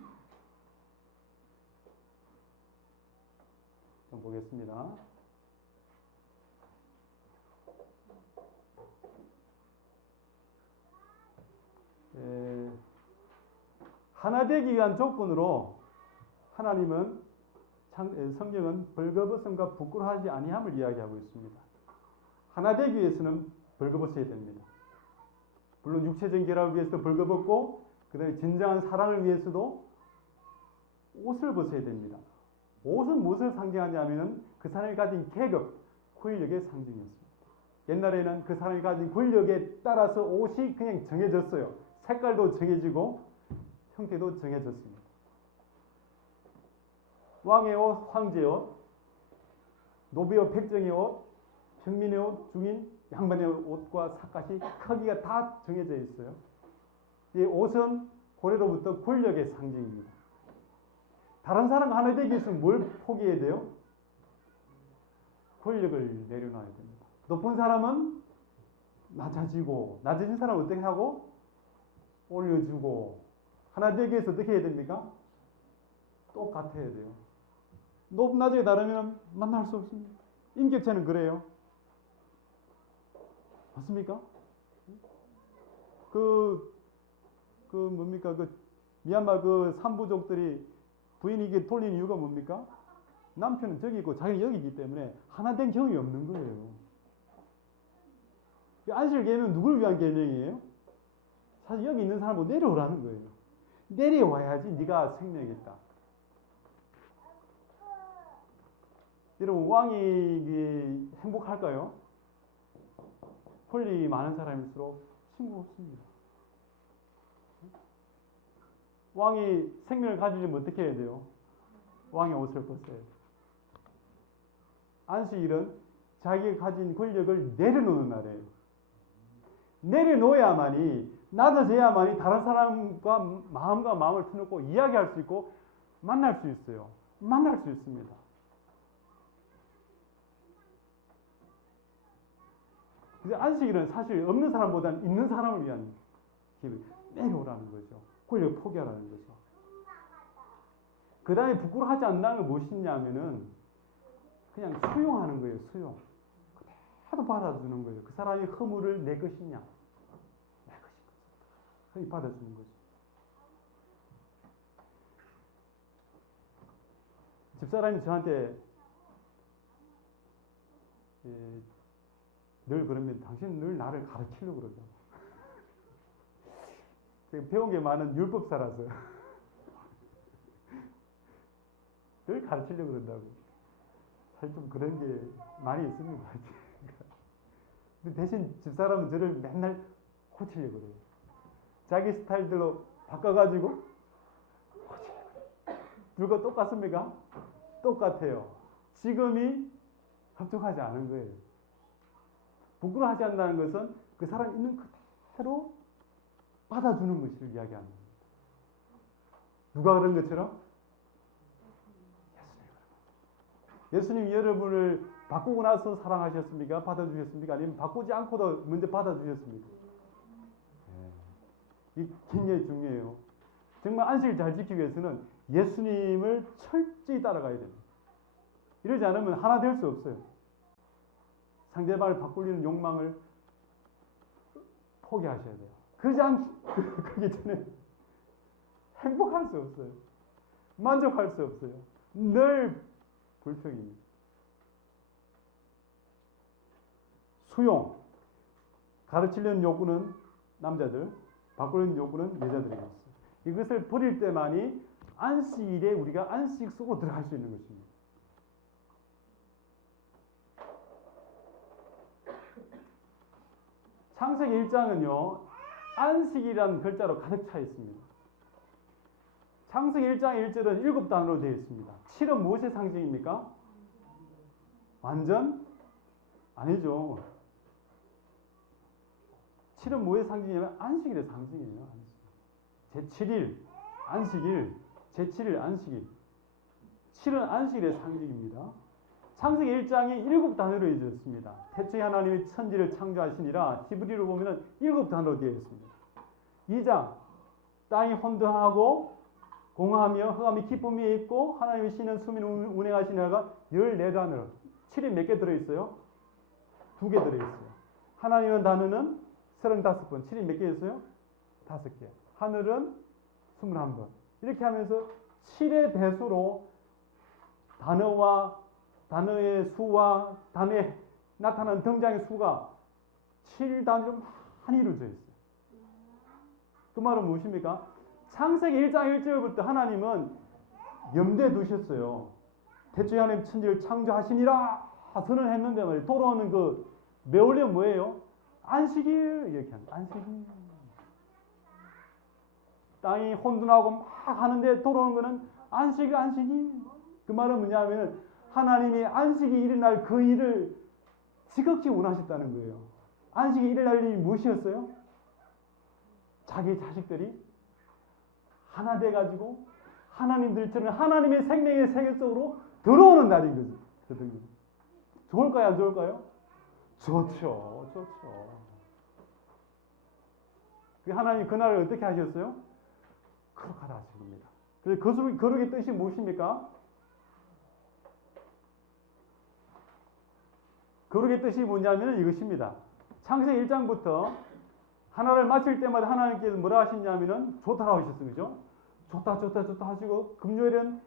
좀 보겠습니다. 하나 되기 위한 조건으로 하나님은 성경은 벌거벗음과 부끄러워하지 아니함을 이야기하고 있습니다. 하나 되기 위해서는 벌거벗어야 됩니다. 물론 육체적인 결합을 위해서도 벌거벗고 그 다음에 진정한 사랑을 위해서도 옷을 벗어야 됩니다. 옷은 무엇을 상징하냐면 그 사람이 가진 계급, 권력의 상징이었습니다. 옛날에는 그 사람이 가진 권력에 따라서 옷이 그냥 정해졌어요. 색깔도 정해지고 형태도 정해졌습니다. 왕의 옷, 황제의 옷, 노비와 백정의 옷, 평민의 옷, 중인, 양반의 옷과 삭갓이 크기가 다 정해져 있어요. 이 옷은 고래로부터 권력의 상징입니다. 다른 사람과 하나 되기 위해서는 뭘 포기해야 돼요? 권력을 내려놔야 됩니다. 높은 사람은 낮아지고, 낮아진 사람은 어떻게 하고? 올려주고, 하나 되기 위해서 어떻게 해야 됩니까? 똑같아야 돼요. 높낮이가 다르면 만날 수 없습니다. 인격체는 그래요. 맞습니까? 뭡니까? 미얀마 그 산부족들이 부인이 이게 돌리는 이유가 뭡니까? 남편은 저기 있고 자기는 여기 있기 때문에 하나 된 경험이 없는 거예요. 안식일 계명은 누구를 위한 계명이에요? 사실 여기 있는 사람보고 내려오라는 거예요. 내려와야지 네가 생명이 있다. 여러분 왕이 행복할까요? 권리 많은 사람일수록 친구가 없습니다. 왕이 생명을 가지려면 어떻게 해야 돼요? 왕의 옷을 벗어야 돼요. 안식일은 자기가 가진 권력을 내려놓는 날이에요. 내려놓아야만이, 낮아져야만이 다른 사람과 마음과 마음을 터놓고 이야기할 수 있고 만날 수 있어요. 만날 수 있습니다. 그래서 안식일은 사실 없는 사람보다는 있는 사람을 위한 기회, 내려오라는 거죠. 권력 포기하라는 거죠. 그 다음에 부끄러워하지 않는다는 건 무엇이냐면은 그냥 수용하는 거예요. 수용. 해도 받아주는 거예요. 그 사람의 허물을 내 것이냐? 내 것인 거죠. 흔히 받아주는 거죠. 집사람이 저한테 늘 그러면 당신 늘 나를 가르치려고 그러죠. 제가 배운 게 많은 율법사라서 늘 가르치려고 그런다고. 사실 좀 그런 게 많이 있습니다. 근데 대신 집사람은 저를 맨날 고치려고 그래요. 자기 스타일대로 바꿔가지고 고치려고 그래요. 둘과 똑같습니까? 똑같아요. 지금이 합족하지 않은 거예요. 부끄러워하지 않는다는 것은 그 사람 있는 그대로 받아주는 것을 이야기하는 겁니다. 누가 그런 것처럼? 예수님 여러분을 바꾸고 나서 사랑하셨습니까? 받아주셨습니까? 아니면 바꾸지 않고도 먼저 받아주셨습니까? 네. 이게 굉장히 중요해요. 정말 안식을 잘 지키기 위해서는 예수님을 철저히 따라가야 됩니다. 이러지 않으면 하나 될 수 없어요. 상대방을 바꾸려는 욕망을 포기하셔야 돼요. 그러기 전에 행복할 수 없어요. 만족할 수 없어요. 늘 불평입니다. 수용. 가르치려는 욕구는 남자들, 바꾸려는 욕구는 여자들에게 있어요. 이것을 버릴 때만이 안식일에 우리가 안식 속으로 들어갈 수 있는 것입니다. 창세기 1장은요, 안식이라는 글자로 가득 차 있습니다. 창세기 1장 1절은 7단어로 되어 있습니다. 7은 무엇의 상징입니까? 완전? 아니죠. 7은 뭐의 상징이냐면 안식일의 상징이에요. 제7일, 안식일, 제7일, 안식일. 7은 안식일의 상징입니다. 창세기 1장이 7단어로 이어졌습니다. 태초에 하나님이 천지를 창조하시니라. 히브리로 보면 7단어로 되어 있습니다. 2장, 땅이 혼돈하고 공하며 흑암이 기쁨이 있고 하나님의 신은 수민 운행하시니라가 14단어. 7이 몇 개 들어있어요? 2개 들어있어요. 하나님의 단어는 35번. 7이 몇 개 있어요? 5개. 하늘은 21번. 이렇게 하면서 7의 배수로 단어의 수와 단어에 나타나는 등장의 수가 7단위로 많이 이루어져 있어요. 그 말은 무엇입니까? 창세기 1장 1절부터 하나님은 염두에 두셨어요. 태초에 하나님 천지를 창조하시니라 선언했는데 말이에요. 돌아오는 그 매월령 뭐예요? 안식일 이렇게 합니다. 안식일. 땅이 혼돈하고 막 하는데 돌아오는 거는 안식일, 안식일. 그 말은 뭐냐면 하나님이 안식이 일어날 그 일을 지극히 원하셨다는 거예요. 안식이 일어날 일이 무엇이었어요? 자기 자식들이 하나 돼가지고 하나님들처럼 하나님의 생명의 세계 속으로 들어오는 날인 거거든요. 좋을까요? 안 좋을까요? 좋죠. 좋죠. 하나님 그날을 어떻게 하셨어요? 거룩하다 하신 겁니다. 그래서 거룩의 뜻이 무엇입니까? 거룩의 뜻이 뭐냐면 이것입니다. 창세기 1장부터 하나를 마칠 때마다 하나님께서 뭐라 하시냐면은 좋다라고 하셨어요. 그죠? 좋다, 좋다, 좋다 하시고, 금요일은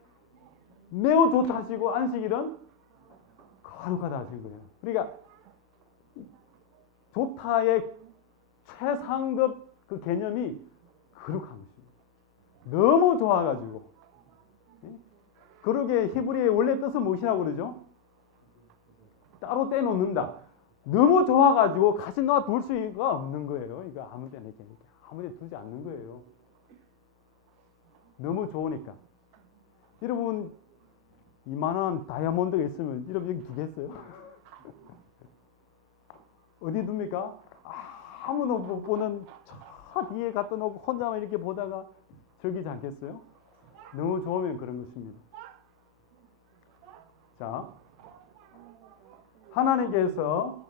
매우 좋다 하시고, 안식일은 거룩하다 하신 거예요. 그러니까, 좋다의 최상급 그 개념이 거룩한 것입니다. 너무 좋아가지고. 거룩의 히브리의 원래 뜻은 무엇이라고 그러죠? 따로 떼놓는다. 너무 좋아가지고 같이 놔둘 수가 없는 거예요. 이거 아무 데나 이렇게 아무 데 두지 않는 거예요. 너무 좋으니까. 여러분 이만한 다이아몬드가 있으면 여러분 여기 두겠어요? 어디 둡니까? 아무도 못 보는 저 뒤에 갖다 놓고 혼자만 이렇게 보다가 즐기지 않겠어요? 너무 좋으면 그런 것입니다. 자, 하나님께서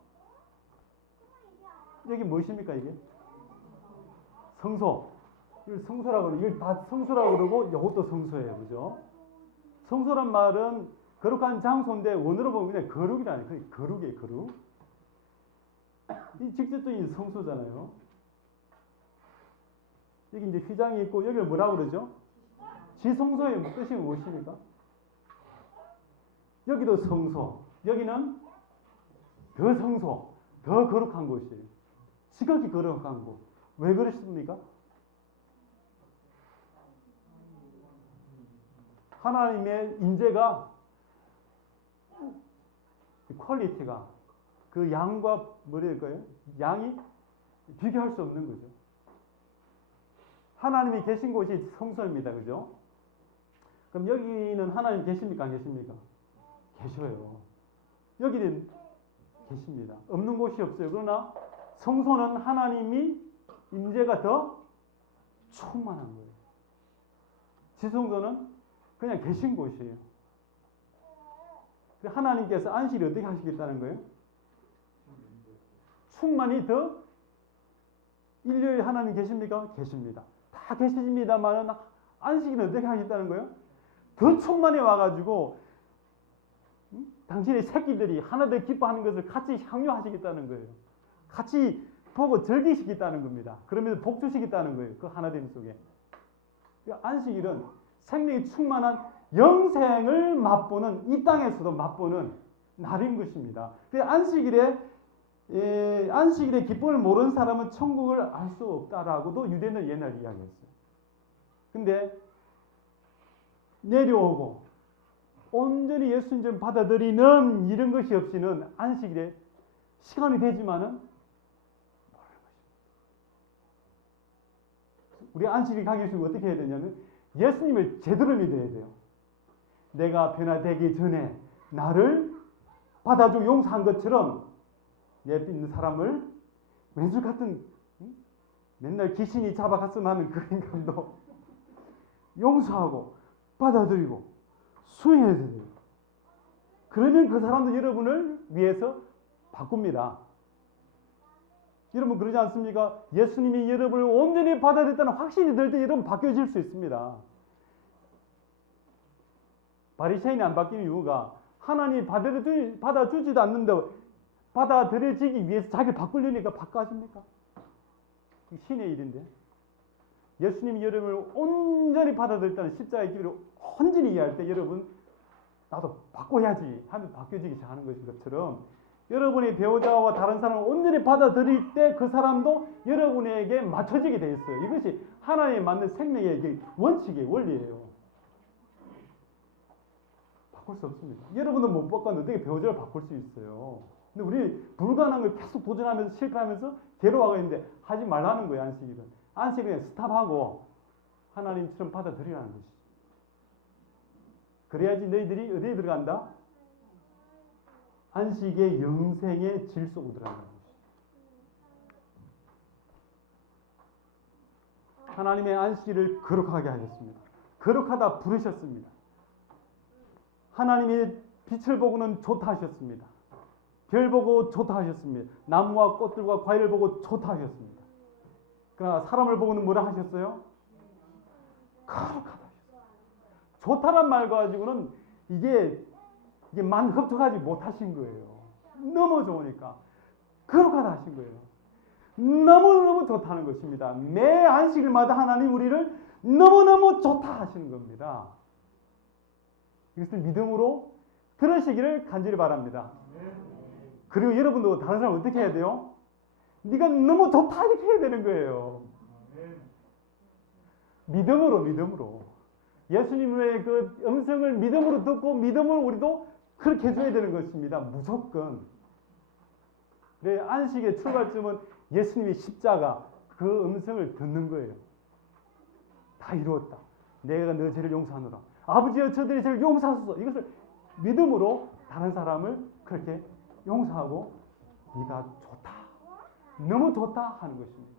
여기 무엇입니까 이게? 성소. 이걸 성소라고 그러고, 이걸 다 성소라고 그러고, 이것도 성소예요. 그죠? 성소란 말은 거룩한 장소인데, 원어로 보면 그냥 거룩이라는 거예요. 거룩이에요, 거룩. 이 직접적인 성소잖아요. 여기 이제 휘장이 있고 여기를 뭐라고 그러죠? 지성소의 뜻이 무엇입니까? 여기도 성소, 여기는 더 성소, 더 거룩한 곳이에요. 지극히 거룩한 곳. 왜 그러십니까? 하나님의 임재가 퀄리티가 그 양과 뭐랄까요? 양이 비교할 수 없는 거죠. 하나님이 계신 곳이 성소입니다. 그죠? 그럼 여기는 하나님 계십니까? 안 계십니까? 계셔요. 여기는 계십니다. 없는 곳이 없어요. 그러나 성소는 하나님이 임재가 더 충만한 거예요. 지성소는 그냥 계신 곳이에요. 하나님께서 안식을 어떻게 하시겠다는 거예요? 충만히 더 인류에 하나님 계십니까? 계십니다. 다 계십니다만 안식일은 어떻게 하겠다는 거예요? 더 충만히 와가지고 당신의 새끼들이 하나 더 기뻐하는 것을 같이 향유하시겠다는 거예요. 같이 보고 즐기시겠다는 겁니다. 그러면서 복 주시겠다는 거예요. 그 하나됨 속에. 안식일은 생명이 충만한 영생을 맛보는, 이 땅에서도 맛보는 날인 것입니다. 안식일의 기쁨을 모르는 사람은 천국을 알 수 없다라고도 유대인은 옛날 이야기했어요. 근데 내려오고 온전히 예수님을 받아들이는 이런 것이 없이는 안식일에 시간이 되지만은 모르는 것입니다. 우리 안식일 가기 위해서 어떻게 해야 되냐면 예수님을 제대로 믿어야 돼요. 내가 변화되기 전에 나를 받아주고 용서한 것처럼 내 믿는 사람을 왼수 같은 맨날 귀신이 잡아갔으면 하는 그 인간도 용서하고 받아들이고 수행해야 돼요. 그러면 그 사람도 여러분을 위해서 바꿉니다. 여러분 그러지 않습니까? 예수님이 여러분을 온전히 받아들였다는 확신이 들 때 여러분 바뀌어질 수 있습니다. 바리새인이 안 바뀌는 이유가 하나님이 받아주지도 않는데 받아들여지기 위해서 자기를 바꾸려니까 바꿔집니까? 신의 일인데. 예수님이 여러분을 온전히 받아들였다는 십자가의 길을 온전히 이해할 때 여러분 나도 바꿔야지 하면 바뀌어지기 시작하는 것인 것처럼 여러분의 배우자와 다른 사람을 온전히 받아들일 때 그 사람도 여러분에게 맞춰지게 돼 있어요. 이것이 하나님에 맞는 생명의 원칙이에요. 원리예요. 바꿀 수 없습니다. 여러분도 못 바꿨는데 어떻게 배우자를 바꿀 수 있어요? 근데 우리 불가능한 걸 계속 도전하면서 실패하면서 괴로워하고 있는데 하지 말라는 거예요. 안식일은. 안식일은 스탑하고 하나님처럼 받아들이라는 것이죠. 그래야지 너희들이 어디에 들어간다? 안식의 영생의 질 속으로 들어간다는 것이죠. 하나님의 안식일을 거룩하게 하셨습니다. 거룩하다 부르셨습니다. 하나님이 빛을 보고는 좋다 하셨습니다. 별 보고 좋다 하셨습니다. 나무와 꽃들과 과일을 보고 좋다 하셨습니다. 그러나 사람을 보고는 뭐라 하셨어요? 거룩하다 하셨어요. 좋다란 말 가지고는 이게 만 흡족하지 못하신 거예요. 너무 좋으니까 거룩하다 하신 거예요. 너무너무 좋다는 것입니다. 매 안식일마다 하나님 우리를 너무너무 좋다 하시는 겁니다. 이것을 믿음으로 들으시기를 간절히 바랍니다. 그리고 여러분도 다른 사람 어떻게 해야 돼요? 네가 너무 좋다 이렇게 해야 되는 거예요. 믿음으로. 예수님의 그 음성을 믿음으로 듣고 믿음으로 우리도 그렇게 해줘야 되는 것입니다. 무조건. 네, 안식의 출발점은 예수님의 십자가 그 음성을 듣는 거예요. 다 이루었다. 내가 너 죄를 용서하노라. 아버지여 저들의 죄를 용서하소서. 이것을 믿음으로 다른 사람을 그렇게 용서하고 네가 좋다. 너무 좋다 하는 것입니다.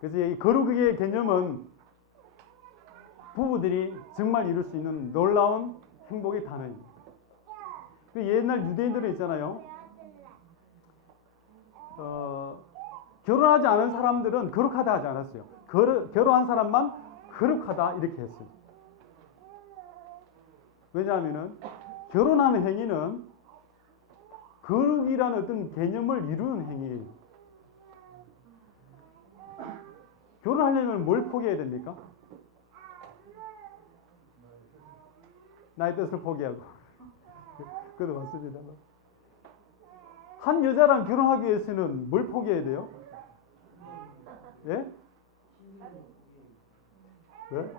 그래서 이 거룩의 개념은 부부들이 정말 이룰 수 있는 놀라운 행복의 단어입니다. 그 옛날 유대인들은 있잖아요. 결혼하지 않은 사람들은 거룩하다 하지 않았어요. 결혼한 사람만 거룩하다 이렇게 했어요. 왜냐하면 결혼하는 행위는 거룩이라는 어떤 개념을 이루는 행위예요. 결혼하려면 뭘 포기해야 됩니까? 나의 뜻을 포기하고. 그것도 맞습니다. 한 여자랑 결혼하기 위해서는 뭘 포기해야 돼요? 예? 왜?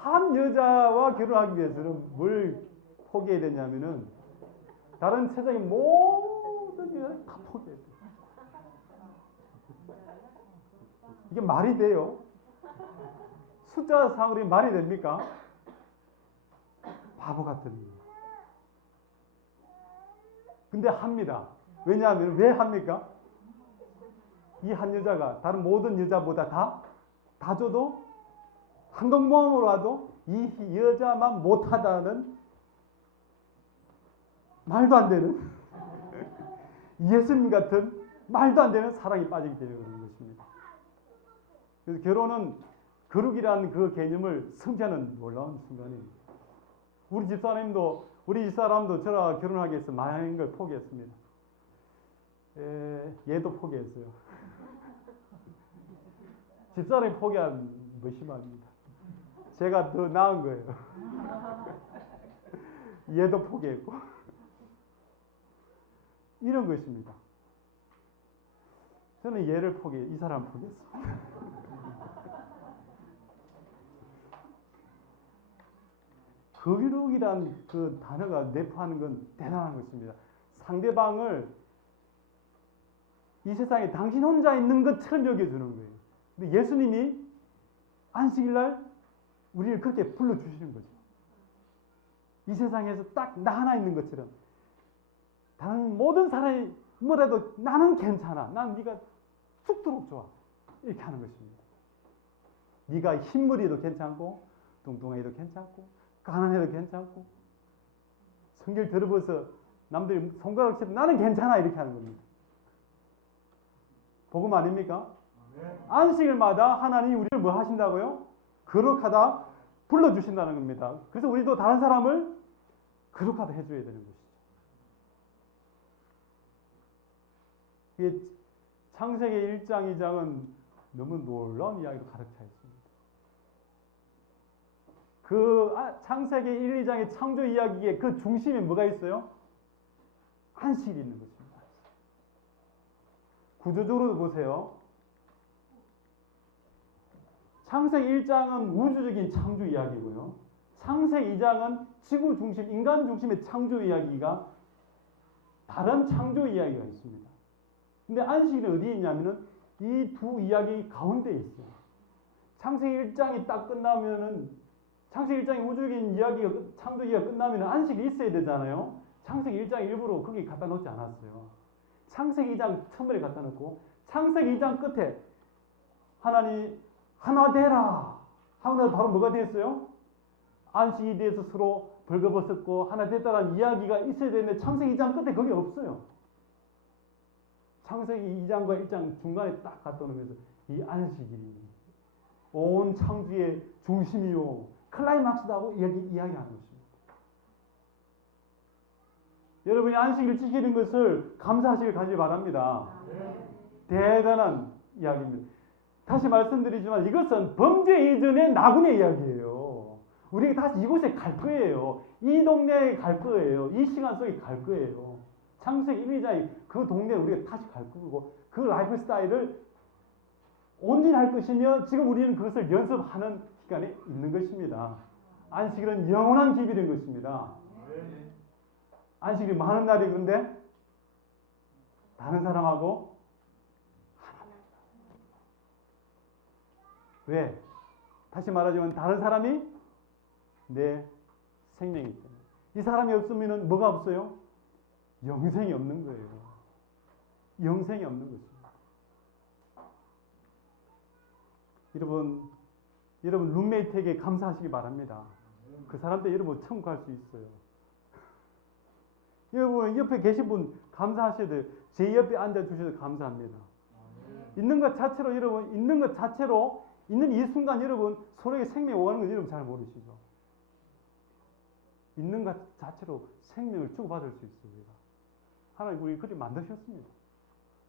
한 여자와 결혼하기 위해서는 뭘 포기해야 되냐면은 다른 세상의 모든 여자를 다 포기해야 돼요. 이게 말이 돼요? 숫자상으로 말이 됩니까? 바보 같은 일. 근데 합니다. 왜냐하면 왜 합니까? 이 한 여자가 다른 모든 여자보다 다 줘도 한국모험으로 와도 이 여자만 못하다는 말도 안 되는 예수님 같은 말도 안 되는 사랑이 빠지게 되는 것입니다. 그래서 결혼은 거룩이라는 그 개념을 성취하는 놀라운 순간입니다. 우리 집사람도 저랑 결혼하기 위해서 많은 걸 포기했습니다. 얘도 포기했어요. 집사람이 포기한 무심합니다. 제가 더 나은 거예요. 얘도 포기했고. 이런 것입니다. 저는 이 사람을 포기했습니다. 거룩이란 그 단어가 내포하는 건 대단한 것입니다. 상대방을 이 세상에 당신 혼자 있는 것처럼 여겨주는 거예요. 근데 예수님이 안식일날 우리를 그렇게 불러주시는 거죠. 이 세상에서 딱 나 하나 있는 것처럼 다른 모든 사람이 뭐라도 나는 괜찮아. 난 네가 죽도록 좋아. 이렇게 하는 것입니다. 네가 흰머리도 괜찮고 뚱뚱해도 괜찮고 가난해도 괜찮고 성질 더러워서 남들이 손가락 쳐도 나는 괜찮아. 이렇게 하는 겁니다. 복음 아닙니까? 안식일마다 하나님이 우리를 뭐 하신다고요? 거룩하다 불러주신다는 겁니다. 그래서 우리도 다른 사람을 거룩하다 해줘야 되는 것이죠. 이게 창세기 1장, 2장은 너무 놀라운 이야기로 가득 차 있습니다. 창세기 1, 2장의 창조 이야기의 그 중심에 뭐가 있어요? 안식일이 있는 것입니다. 구조적으로 보세요. 창세기 1장은 우주적인 창조 이야기고요. 창세기 2장은 지구 중심, 인간 중심의 창조 이야기가 다른 창조 이야기가 있습니다. 근데 안식일은 어디에 있냐면은 이 두 이야기 가운데에 있어요. 창세기 1장이 딱 끝나면은 창세기 1장의 우주적인 이야기가 창조 이야기가 끝나면은 안식이 있어야 되잖아요. 창세기 1장 일부러 거기 갖다 놓지 않았어요. 창세기 2장 처음에 갖다 놓고 창세기 2장 끝에 하나님 하나 되라 하고 나서 바로 뭐가 됐어요? 안식에 대해서 서로 벌거벗었고 하나 됐다라는 이야기가 있어야 되는데 창세기 2장 끝에 그게 없어요. 창세기 2장과 1장 중간에 딱 갖다 놓으면서 이 안식일이 온 창조의 중심이요 클라이막스다고 이야기하는 것입니다. 여러분이 안식일 지키는 것을 감사하시길 간절히 바랍니다. 대단한 이야기입니다. 다시 말씀드리지만 이것은 범죄 이전의 나군의 이야기예요. 우리가 다시 이곳에 갈 거예요. 이 동네에 갈 거예요. 이 시간 속에 갈 거예요. 창세기 1, 2장이 그 동네에 우리가 다시 갈 거고 그 라이프 스타일을 온전할 것이며 지금 우리는 그것을 연습하는 시간에 있는 것입니다. 안식일은 영원한 기밀인 것입니다. 안식일이 많은 날이 그런데 다른 사람하고 하나입니다. 왜? 다시 말하자면 다른 사람이 내 생명이기 때문에. 이 사람이 없으면 뭐가 없어요? 영생이 없는 거예요. 영생이 없는 것입니다. 여러분 룸메이트에게 감사하시기 바랍니다. 그 사람도 여러분 천국 갈 수 있어요. 여러분 옆에 계신 분 감사하셔야 돼요. 제 옆에 앉아주셔서 감사합니다. 있는 것 자체로 여러분 있는 이 순간 여러분 서로에게 생명이 오가는 건 여러분 잘 모르시죠. 있는 것 자체로 생명을 주고받을 수 있어요. 우리가. 하나님 우리 그렇게 만드셨습니다.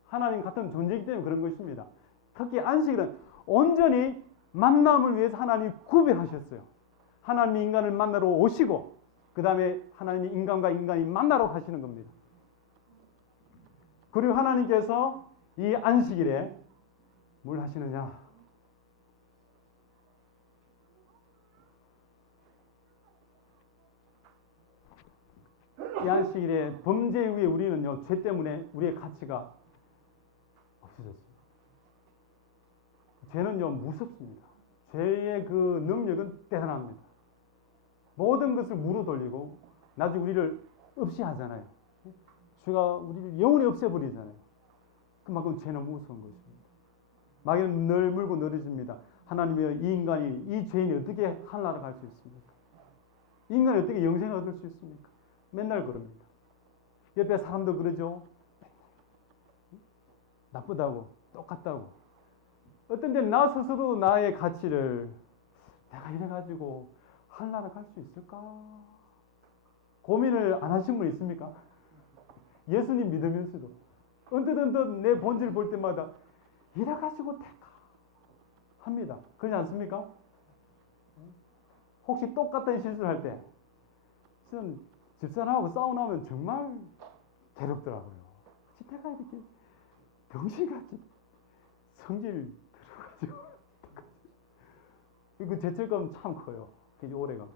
하나님 같은 존재이기 때문에 그런 것입니다. 특히 안식일은 온전히 만남을 위해서 하나님이 구별하셨어요. 하나님이 인간을 만나러 오시고 그 다음에 하나님이 인간과 인간이 만나러 가시는 겁니다. 그리고 하나님께서 이 안식일에 뭘 하시느냐? 이 안식일에 범죄 위에 우리는요, 죄 때문에 우리의 가치가 없어졌습니다. 죄는요, 무섭습니다. 죄의 그 능력은 대단합니다. 모든 것을 무로 돌리고 나중에 우리를 없이 하잖아요. 죄가 우리를 영원히 없애버리잖아요. 그만큼 죄는 무서운 것입니다. 마귀는 늘 물고 늘어집니다. 하나님의 이 인간이, 이 죄인이 어떻게 하늘나라 갈 수 있습니까? 이 인간이 어떻게 영생을 얻을 수 있습니까? 맨날 그럽니다. 옆에 사람도 그러죠. 나쁘다고, 똑같다고. 어떤 때는 나 스스로 나의 가치를 내가 이래가지고 하늘나라 갈 수 있을까? 고민을 안 하신 분 있습니까? 예수님 믿으면서도 언뜻 내 본질 볼 때마다 이래가지고 될까? 합니다. 그렇지 않습니까? 혹시 똑같은 실수를 할 때 저는 집사람하고 싸우고 나면 정말 괴롭더라고요. 내가 이렇게 병신같이 성질 들어가지고 그 죄책감 참 커요. 이제 오래가고.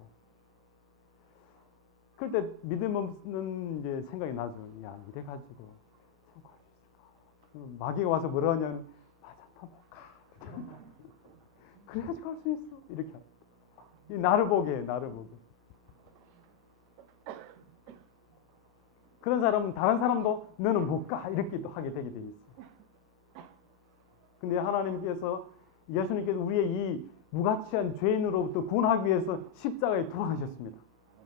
그럴 때 믿음 없는 이제 생각이 나죠. 야, 이래가지고 참고할 수 있을까? 마귀가 와서 뭐라 하냐면 맞아, 더 못 가. 그래가지고 할 수 있어. 이렇게 합니다. 이 나를 보게 해요. 나를 보게. 그런 사람은 다른 사람도 너는 못 가. 이렇게 또 하게 되게 돼 있어요. 근데 하나님께서 예수님께서 우리의 이 무가치한 죄인으로부터 구원하기 위해서 십자가에 돌아가셨습니다.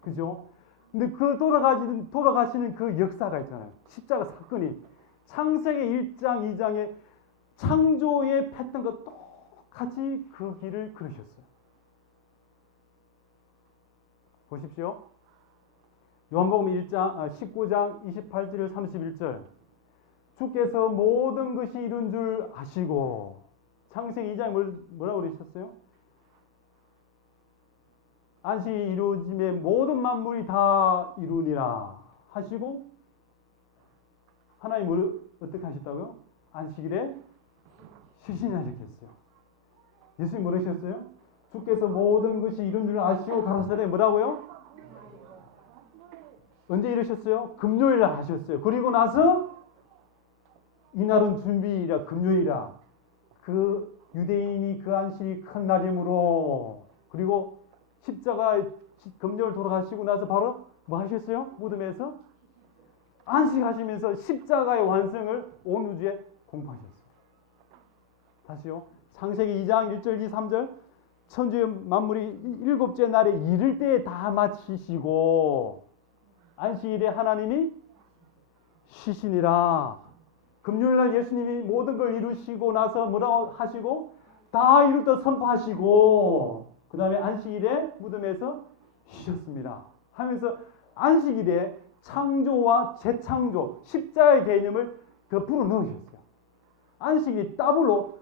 그죠? 근데 그 돌아가시는 그 역사가 있잖아요. 십자가 사건이 창세기 1장, 2장에 창조에 폈던 것 똑같이 그 길을 걸으셨어요. 보십시오. 요한복음 19장 28절 31절 주께서 모든 것이 이룬 줄 아시고 창세기 2장에 뭐라고 그러셨어요? 안식이 이루어짐에 모든 만물이 다 이루니라 하시고 하나님 뭘 어떻게 하셨다고요? 안식일에 쉬시냐 이렇게 했어요. 예수님 뭐라 하셨어요? 주께서 모든 것이 이룬 줄 아시고 가라사대 뭐라고요? 언제 이러셨어요? 금요일에 하셨어요. 그리고 나서 이날은 준비일이라 금요일이라 그 유대인이 그 안식이 큰 날이므로 그리고 십자가에 금요일 돌아가시고 나서 바로 뭐 하셨어요? 무덤에서 안식하시면서 십자가의 완성을 온 우주에 공포하셨어요. 다시요. 창세기 2장 1절 2, 3절 천주의 만물이 일곱째 날에 이를 때에 다 마치시고 안식일에 하나님이 쉬시니라. 금요일날 예수님이 모든 걸 이루시고 나서 뭐라고 하시고 다 이루다 선포하시고 그 다음에 안식일에 무덤에서 쉬셨습니다. 하면서 안식일에 창조와 재창조, 십자의 개념을 더 불어넣으셨어요. 안식일이 더블로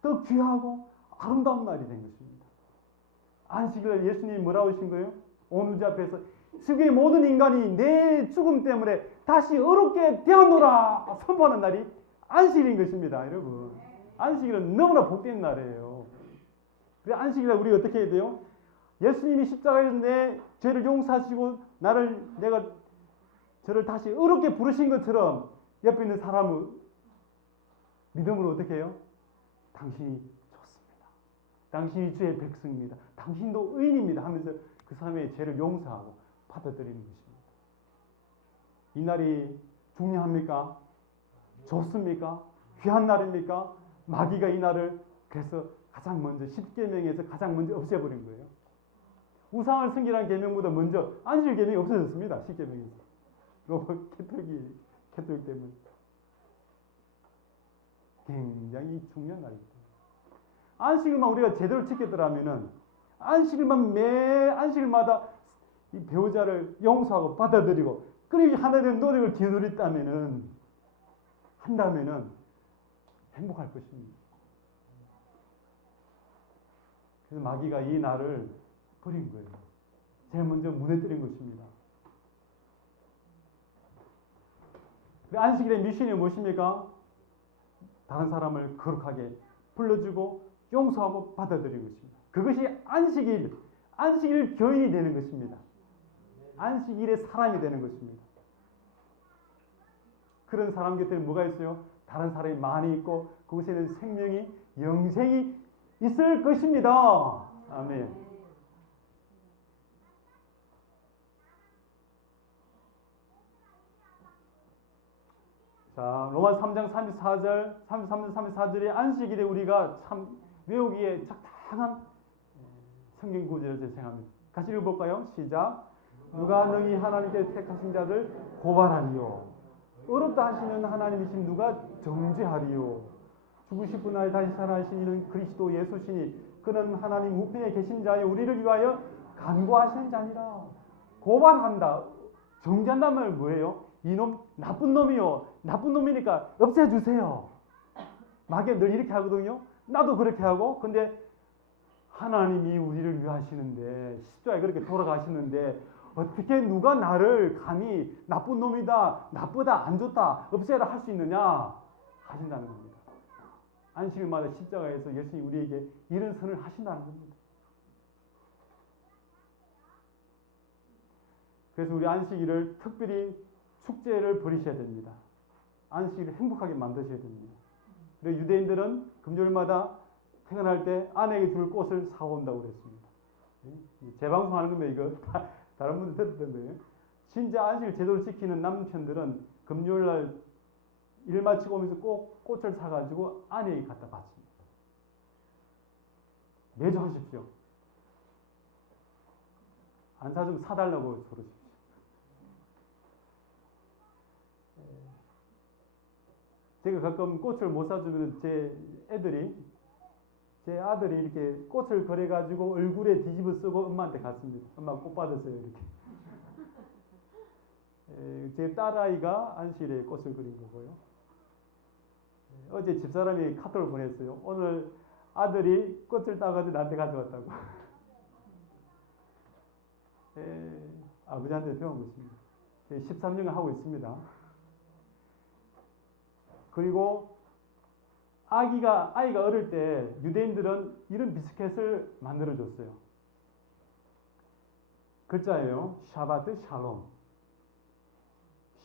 더 귀하고 아름다운 날이 된 것입니다. 안식일에 예수님이 뭐라고 하신 거예요? 온 우주 앞에서 지구의 모든 인간이 내 죽음 때문에 다시 어렵게 되었노라 선포하는 날이 안식일인 것입니다. 여러분. 안식일은 너무나 복된 날이에요. 그래서 안식일에 우리 어떻게 해야 돼요? 예수님이 십자가에서 내 죄를 용서하시고 내가 저를 다시 어렵게 부르신 것처럼 옆에 있는 사람을 믿음으로 어떻게 해요? 당신이 좋습니다. 당신이 주의 백성입니다. 당신도 의인입니다 하면서 그 사람의 죄를 용서하고 받아들이는 것입니다. 이 날이 중요합니까? 좋습니까? 귀한 날입니까? 마귀가 이 날을 그래서 가장 먼저 십계명에서 가장 먼저 없애버린 거예요. 우상을 섬기라는 계명보다 먼저 안식 계명이 없어졌습니다. 십계명에서. 캐톨릭 때문에. 굉장히 중요한 날입니다. 안식일만 우리가 제대로 지켰더라면은 안식일마다 이 배우자를 용서하고 받아들이고 끊임없이 하나에 대한 노력을 한다면은 행복할 것입니다. 그래서 마귀가 이 날을 버린 거예요. 제일 먼저 무너뜨린 것입니다. 안식일의 미션이 무엇입니까? 다른 사람을 거룩하게 불러주고 용서하고 받아들이는 것입니다. 그것이 안식일 교인이 되는 것입니다. 안식일의 사람이 되는 것입니다. 그런 사람 곁에는 뭐가 있어요? 다른 사람이 많이 있고 그곳에는 생명이, 영생이 있을 것입니다. 아멘. 자, 로마 3장 34절, 33절, 34절의 안식일에 우리가 참 외우기에 적당한 성경 구절을 생각합니다. 같이 읽어볼까요? 시작. 누가 능히 하나님께 택하신 자들 고발하리요. 어렵다 하시는 하나님이신 누가 정죄하리요. 죽으실 분 아래 다시 살아나신 이는 그리스도 예수시니 그는 하나님 우편에 계신 자여 우리를 위하여 간구하시는 자니라. 고발한다. 정죄한다는 말은 뭐예요? 이놈 나쁜 놈이요. 나쁜 놈이니까 없애주세요. 마귀가 늘 이렇게 하거든요. 나도 그렇게 하고 근데 하나님이 우리를 위하시는데 십자가에 그렇게 돌아가시는데 어떻게 누가 나를 감히 나쁜 놈이다, 나쁘다, 안 좋다, 없애라 할 수 있느냐 하신다는 겁니다. 안식일마다 십자가에서 예수님이 우리에게 이런 선을 하신다는 겁니다. 그래서 우리 안식일을 특별히 축제를 버리셔야 됩니다. 안식일을 행복하게 만드셔야 됩니다. 그래서 유대인들은 금요일마다 퇴근할 때 아내에게 줄 꽃을 사온다고 그랬습니다. 재방송하는 겁니다. 이거 다른 분들 들었던 거예요. 진짜 안식일 제대로 지키는 남편들은 금요일날 일 마치고 오면서 꼭 꽃을 사가지고 아내에게 갖다 바칩니다. 매주 하십시오. 안 사주면 사달라고 그러십시오. 제가 가끔 꽃을 못 사주면 제 아들이 이렇게 꽃을 그려가지고 얼굴에 뒤집어 쓰고 엄마한테 갔습니다. 엄마 꽃 받았어요. 이렇게. 제 딸아이가 안식일에 꽃을 그린 거고요. 어제 집사람이 카톡을 보냈어요. 오늘 아들이 꽃을 따가지고 나한테 가져왔다고. 아버지한테 배운 것입니다. 13년간 하고 있습니다. 그리고 아이가 어릴 때 유대인들은 이런 비스켓을 만들어줬어요. 글자예요. 샤바트 샬롬.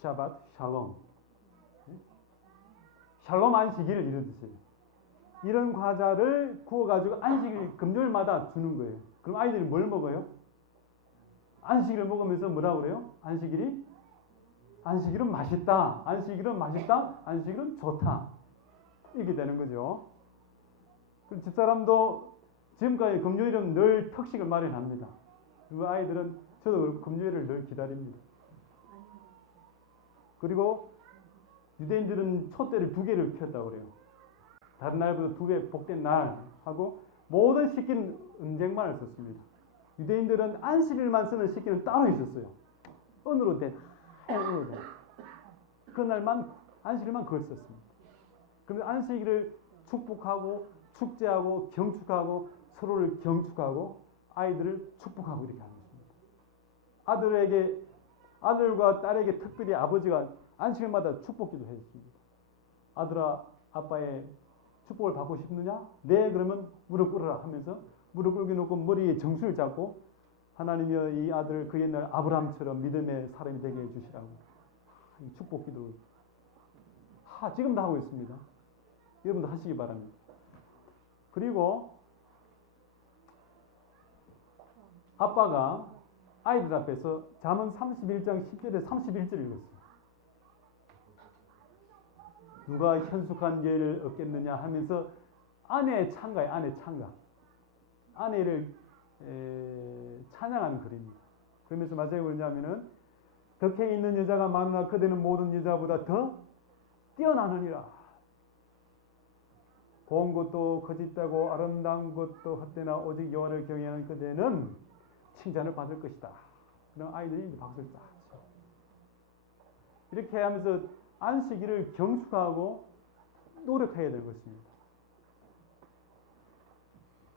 샤바트 샬롬. 샬롬 안식일을 이루듯이. 이런 과자를 구워가지고 안식일 금요일마다 주는 거예요. 그럼 아이들이 뭘 먹어요? 안식일을 먹으면서 뭐라고 그래요? 안식일은 맛있다. 안식일은 맛있다. 안식일은 좋다. 이렇게 되는 거죠. 집사람도 지금까지 금요일은 늘 특식을 마련합니다. 그리고 아이들은 저도 금요일을 늘 기다립니다. 그리고 유대인들은 촛대를 2개를 폈다고 그래요. 다른 날보다 2배 복된 날 하고 모든 식기는 은쟁반을 썼습니다. 유대인들은 안식일만 쓰는 식기는 따로 있었어요. 은으로 된 그날만 안식일만 그걸 썼습니다. 그런데 안식일을 축복하고 축제하고 경축하고 서로를 경축하고 아이들을 축복하고 이렇게 하는 것입니다. 아들과 딸에게 특별히 아버지가 안식일마다 축복기도 해줬습니다. 아들아, 아빠의 축복을 받고 싶느냐? 네, 그러면 무릎 꿇어라 하면서 무릎 꿇게 놓고 머리에 정수를 잡고 하나님이여 이 아들 그 옛날 아브라함처럼 믿음의 사람이 되게 해주시라고 축복기도 지금도 하고 있습니다. 여러분도 하시기 바랍니다. 그리고 아빠가 아이들 앞에서 잠언 31장 10절에 31절을 읽었어요. 누가 현숙한 예를 얻겠느냐 하면서 아내의 찬가예요. 아내의 찬가. 아내를 찬양하는 글입니다. 그러면서 마지막에 뭐냐면은 덕행이 있는 여자가 많으나 그대는 모든 여자보다 더 뛰어나느니라. 고운 것도 거짓되고 아름다운 것도 헛되나 오직 여호와를 경외하는 그대는 칭찬을 받을 것이다. 그럼 아이들이 이제 박수를 쫙 쳐. 이렇게 하면서 안식일을 경축하고 노력해야 되는 것입니다.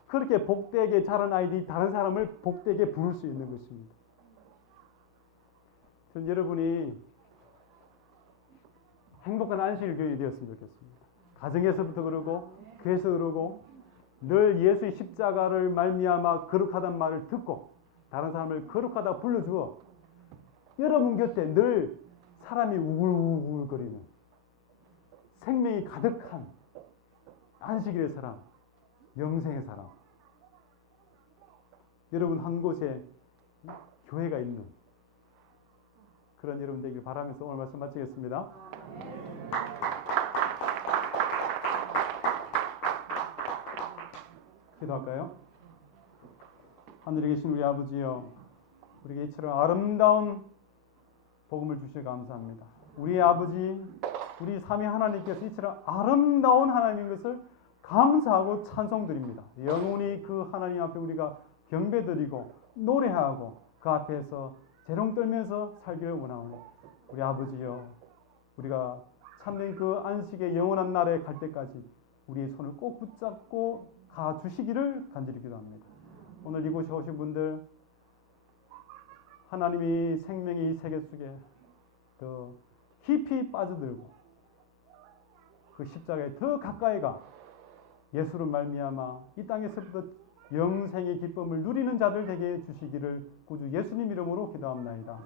그렇게 복되게 자란 아이들이 다른 사람을 복되게 부를 수 있는 것입니다. 전 여러분이 행복한 안식일 교육이 되었으면 좋겠습니다. 가정에서부터 그러고 교회에서 그러고 늘 예수의 십자가를 말미암아 거룩하다는 말을 듣고 다른 사람을 거룩하다 불러주어 여러분 곁에 늘 사람이 우글우글거리는 생명이 가득한 안식일의 사람, 영생의 사람, 여러분 한 곳에 교회가 있는 그런 여러분 되길 바라면서 오늘 말씀 마치겠습니다. 기도할까요? 하늘에 계신 우리 아버지여, 우리에게 이처럼 아름다운 복음을 주시니 감사합니다. 우리의 아버지, 우리 삼위 하나님께서 이처럼 아름다운 하나님인 것을 감사하고 찬송드립니다. 영원히 그 하나님 앞에 우리가 경배드리고 노래하고 그 앞에서 재롱 떨면서 살기를 원하오니 우리 아버지여, 우리가 참된 그 안식의 영원한 날에 갈 때까지 우리의 손을 꼭 붙잡고 가주시기를 간절히 기도합니다. 오늘 이곳에 오신 분들 하나님이 생명의 이 세계 속에 더 깊이 빠져들고 그 십자가에 더 가까이 가 예수로 말미암아 이 땅에서부터 영생의 기쁨을 누리는 자들 되게 해주시기를 구주 예수님 이름으로 기도합니다.